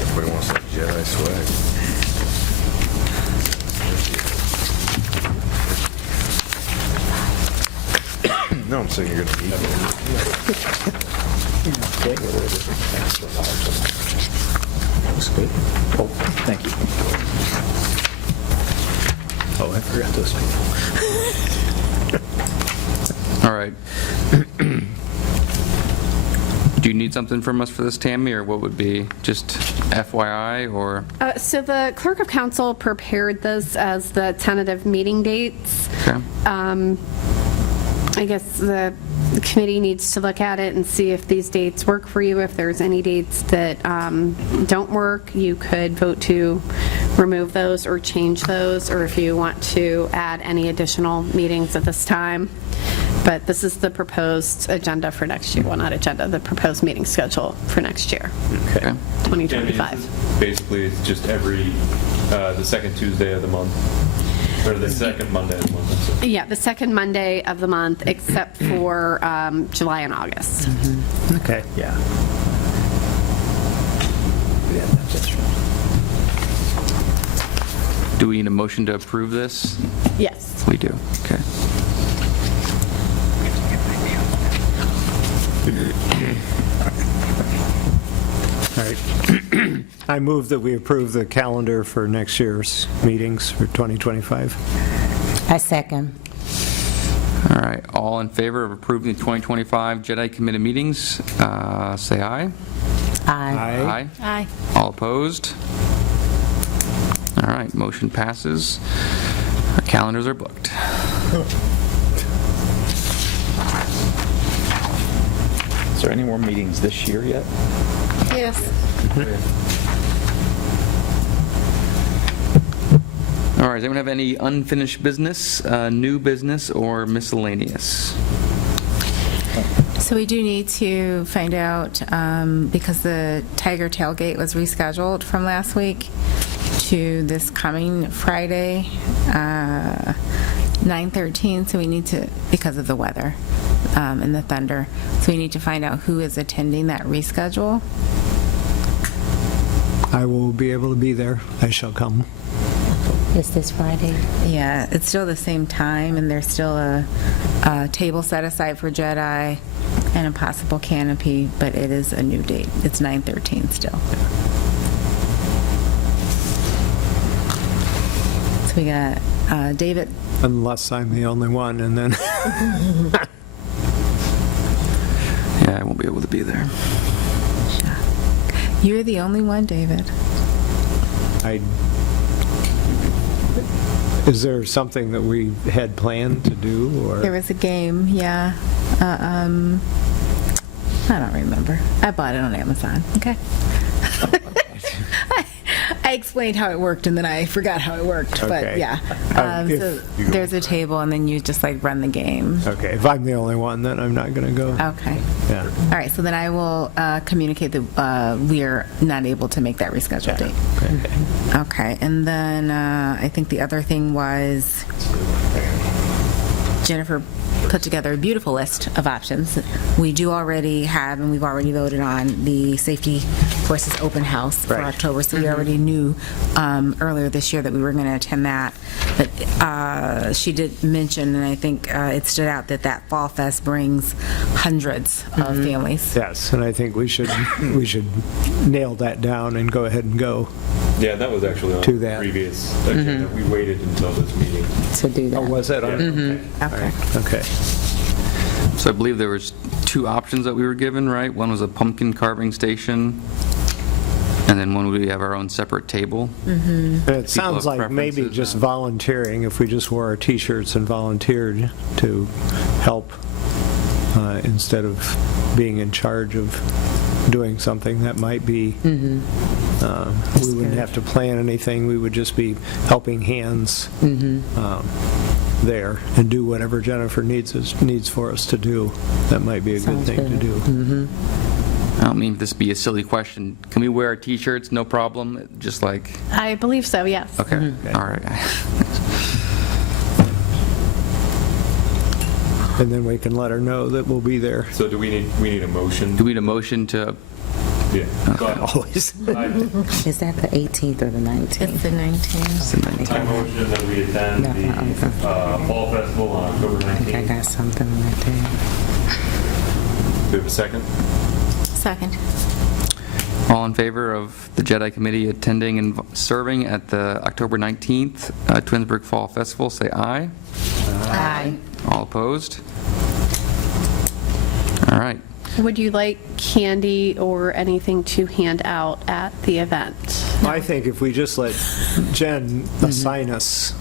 Everybody wants that Jedi swag. No, I'm saying you're going to eat it. Looks good. Oh, thank you. Oh, I forgot those people. All right. Do you need something from us for this, Tammy, or what would be just FYI, or? So the clerk of council prepared this as the tentative meeting dates. Okay. I guess the committee needs to look at it and see if these dates work for you. If there's any dates that don't work, you could vote to remove those or change those, or if you want to add any additional meetings at this time. But this is the proposed agenda for next year. Well, not agenda, the proposed meeting schedule for next year, Okay. 2025. Basically, it's just the second Tuesday of the month, or the second Monday of the month. Yeah, the second Monday of the month, except for July and August. Okay. Yeah. Do we need a motion to approve this? Yes. We do, okay. All right. I move that we approve the calendar for next year's meetings for 2025. I second. All right, all in favor of approving the 2025 Jedi Committee meetings, say aye. Aye. Aye. All opposed? All right, motion passes. Our calendars are booked. Is there any more meetings this year yet? Yes. All right, does anyone have any unfinished business, new business, or miscellaneous? So we do need to find out, because the Tiger Tailgate was rescheduled from last week to this coming Friday, 9/13, so we need to, because of the weather and the thunder, so we need to find out who is attending that reschedule. I will be able to be there. I shall come. Is this Friday? Yeah, it's still the same time, and there's still a table set aside for Jedi and a possible canopy, but it is a new date. It's 9/13 still. So we got David. Unless I'm the only one, and then... Yeah, I won't be able to be there. You're the only one, David. Is there something that we had planned to do, or? There was a game, yeah. I don't remember. I bought it on Amazon, okay? I explained how it worked, and then I forgot how it worked, but Okay. yeah. So if- there's a table, and then you just like run the game. Okay, if I'm the only one, then I'm not going to go. Okay. Yeah. All right, so then I will communicate that we are not able to make that rescheduled date. Okay, and then I think the other thing was Jennifer put together a beautiful list of options. We do already have, and we've already voted on, the Safety Forces Open House for Right. October, so we already knew earlier this year that we were going to attend that. But she did mention, and I think it stood out, that Fall Fest brings hundreds of families. Yes, and I think we should nail that down and go ahead and go. Yeah, that was actually on To the that. previous agenda. We waited until this meeting. To do that. Oh, was that on? Okay. Okay. So I believe there was two options that we were given, right? One was a pumpkin carving station, and then one would we have our own separate table. And it sounds have like maybe preferences, just volunteering, if we just wore our T-shirts and volunteered to help instead of being in charge of doing something that might be We wouldn't have to plan anything, we would just be helping hands there and do whatever Jennifer needs for us to do. That might be a good Sounds thing to good. do. I don't mean this to be a silly question. Can we wear our T-shirts, no problem? Just like, I believe so, yes. okay, all right. And then we can let her know that we'll be there. So do we need a motion? Do we need a motion to, Yeah. So Always. Is that the 18th or the 19th? It's the 19th. I motion that we attend the Fall Festival on October I think I 19th. got something on that day. Do we have a second? Second. all in favor of the Jedi Committee attending and serving at the October 19th Twinsburg Fall Festival, say aye. Aye. All opposed? All right. Would you like candy or anything to hand out at the event? I think if we just let Jen assign us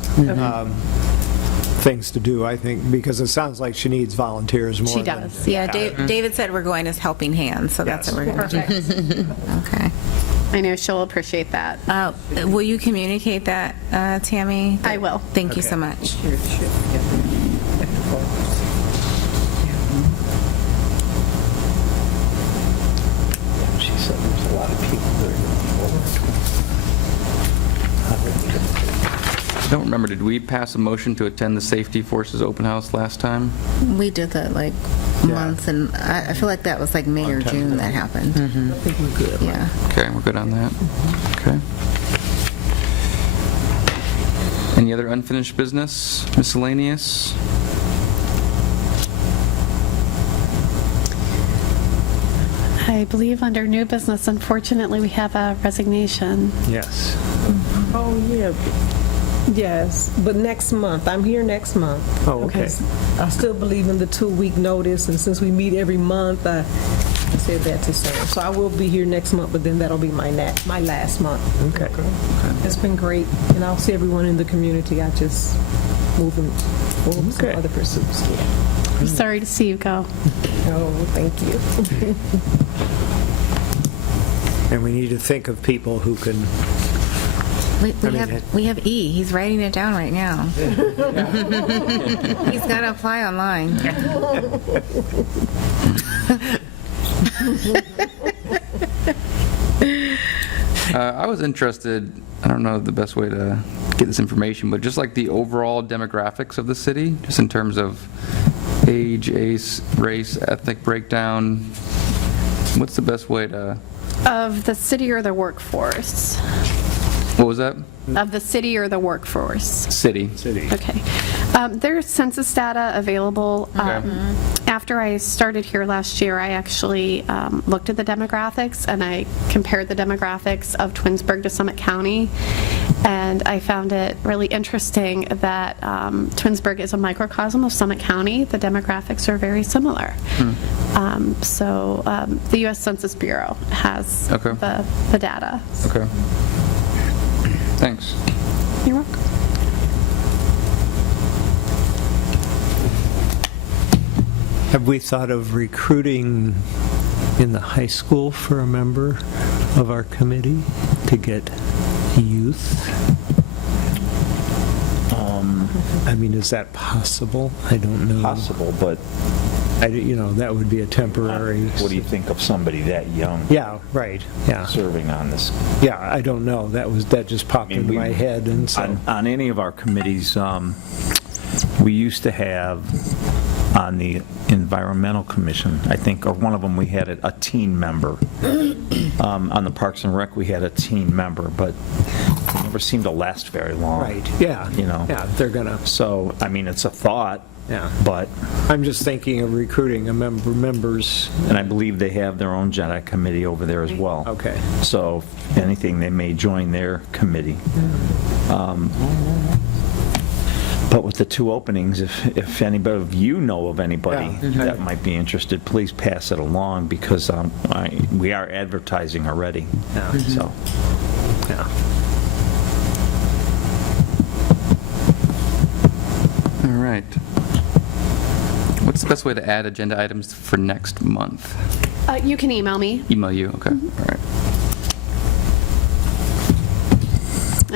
things to do, I think, because it sounds like she needs volunteers more She than... does. Yeah, David said we're going as helping hands, so that's what we're going to do. Okay. I know she'll appreciate that. Will you communicate that, Tammy? I will. Thank you so much. She said there's a lot of people that are going to be over. I don't remember, did we pass a motion to attend the Safety Forces Open House last time? We did that like months, and I feel like that was like May or June that happened. I think we're good. Yeah. Okay, we're good on that. Okay. Any other unfinished business, miscellaneous? I believe under new business, unfortunately, we have a resignation. Yes. Oh, yeah. Yes, but next month, I'm here next month. Oh, okay. Because I still believe in the 2-week notice, and since we meet every month, I said that to Sam. So I will be here next month, but then that'll be my last month. Okay. It's been great, and I'll see everyone in the community. I just moving forward with some Okay. other pursuits. Yeah. I'm sorry to see you go. Oh, thank you. And we need to think of people who can... We have E. He's writing it down right now. He's got to apply online. I was interested, I don't know the best way to get this information, but just like the overall demographics of the city, just in terms of age, race, ethnic breakdown, what's the best way to... Of the city or the workforce? What was that? Of the city or the workforce? City. Okay. There's census data available. After I started here last year, I actually looked at the demographics, and I compared the demographics of Twinsburg to Summit County, and I found it really interesting that Twinsburg is a microcosm of Summit County. The demographics are very similar. So the U.S. Census Bureau has the data. Okay. Thanks. You're welcome. Have we thought of recruiting in the high school for a member of our committee to get youth? I mean, is that possible? I don't know. Possible, but that would be a temporary... what do you think of somebody that young? Yeah, right, yeah. Serving on this? Yeah, I don't know. That just popped into my head, and so... On any of our committees, we used to have on the Environmental Commission, I think, or one of them, we had a teen member. On the Parks and Rec, we had a teen member, but it never seemed to last very long. Right, yeah. Yeah, they're gonna... So, I mean, it's a thought. Yeah. But I'm just thinking of recruiting members. And I believe they have their own Jedi committee over there as well. Okay. So if anything, they may join their committee. But with the 2 openings, if anybody of you know of anybody that might be interested, please pass it along, because we are advertising already. Yeah. So. Yeah. All right. What's the best way to add agenda items for next month? You can email me. Email you, okay. All right.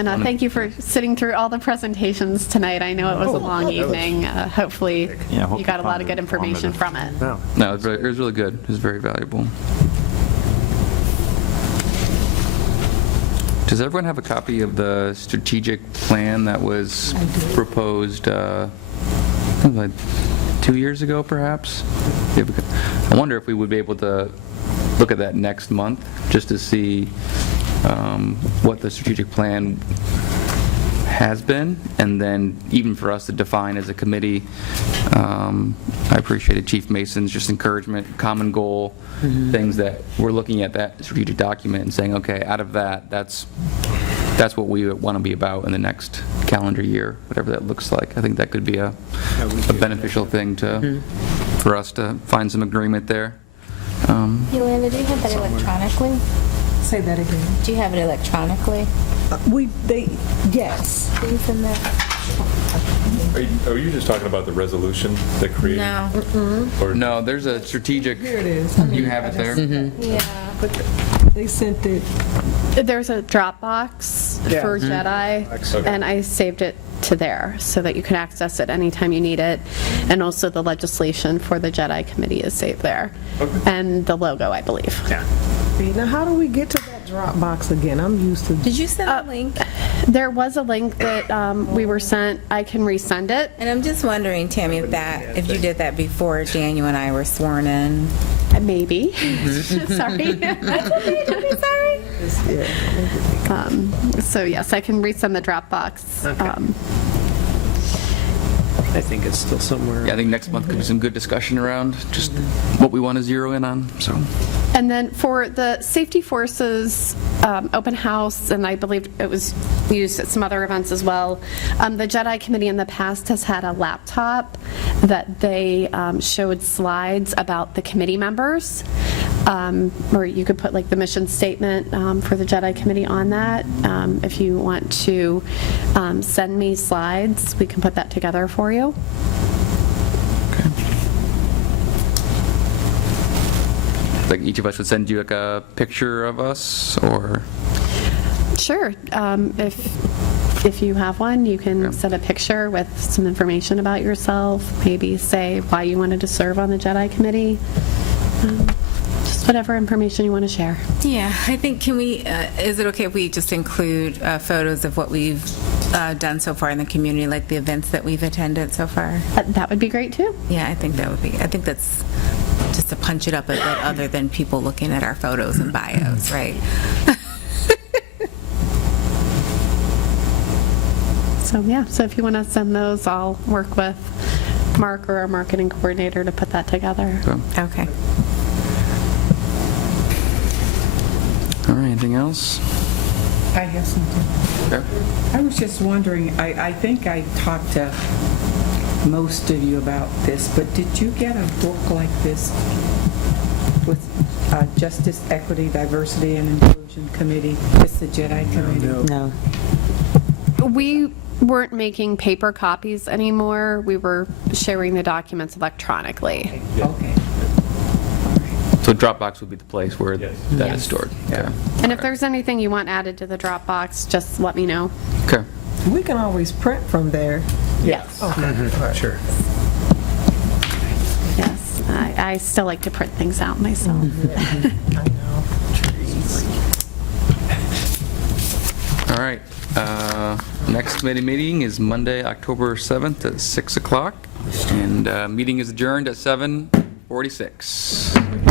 And thank you for sitting through all the presentations tonight. I know it was a long evening. Hopefully, Yeah, hope you got a you lot found of it good information from it. No, it was really good. It was very valuable. Does everyone have a copy of the strategic plan that was proposed, like 2 years ago, perhaps? I wonder if we would be able to look at that next month, just to see what the strategic plan has been, and then even for us to define as a committee. I appreciated Chief Mason's just encouragement, common goal, things that we're looking at that strategic document and saying, okay, out of that, that's what we want to be about in the next calendar year, whatever that looks like. I think that could be a beneficial thing for us to find some agreement there. Yolanda, do you have that electronically? Say that again. Do you have it electronically? Yes. Please send that. Are you just talking about the resolution that created? No. Or No, there's a strategic, Here it is. you have it there? Yeah. But they sent it. There's a Dropbox for Jedi, and I saved it to there so that you can access it anytime you need it. And also the legislation for the Jedi Committee is saved there. And the logo, I believe. Yeah. Now, how do we get to that Dropbox again? I'm used to. Did you send a link? There was a link that we were sent. I can resend it. And I'm just wondering, Tammy, if you did that before Daniel and I were sworn in. Maybe. Sorry. That's okay, don't be sorry. So yes, I can resend the Dropbox. I think it's still somewhere. Yeah, I think next month could be some good discussion around just what we want to zero in on, so. And then for the Safety Forces open house, and I believe it was used at some other events as well, the Jedi Committee in the past has had a laptop that they showed slides about the committee members, or you could put like the mission statement for the Jedi Committee on that. If you want to send me slides, we can put that together for you. Like each of us would send you like a picture of us, or? Sure. If you have one, you can send a picture with some information about yourself, maybe say why you wanted to serve on the Jedi Committee, just whatever information you want to share. Yeah, I think, is it okay if we just include photos of what we've done so far in the community, like the events that we've attended so far? That would be great, too. Yeah, I think that's just to punch it up a bit, other than people looking at our photos and bios, right? So, yeah, so if you want to send those, I'll work with Mark or our marketing coordinator to put that together. Okay. All right, anything else? I have something. Okay. I was just wondering, I think I talked to most of you about this, but did you get a book like this with Justice, Equity, Diversity, and Inclusion Committee? It's the Jedi Committee. No. We weren't making paper copies anymore. We were sharing the documents electronically. Okay. So Dropbox would be the place where that is stored. Okay. And if there's anything you want added to the Dropbox, just let me know. Okay. We can always print from there. Yes. Okay. Sure. Yes. I still like to print things out myself. I know. All right. Next committee meeting is Monday, October 7th at 6 o'clock, and meeting is adjourned at 7:46.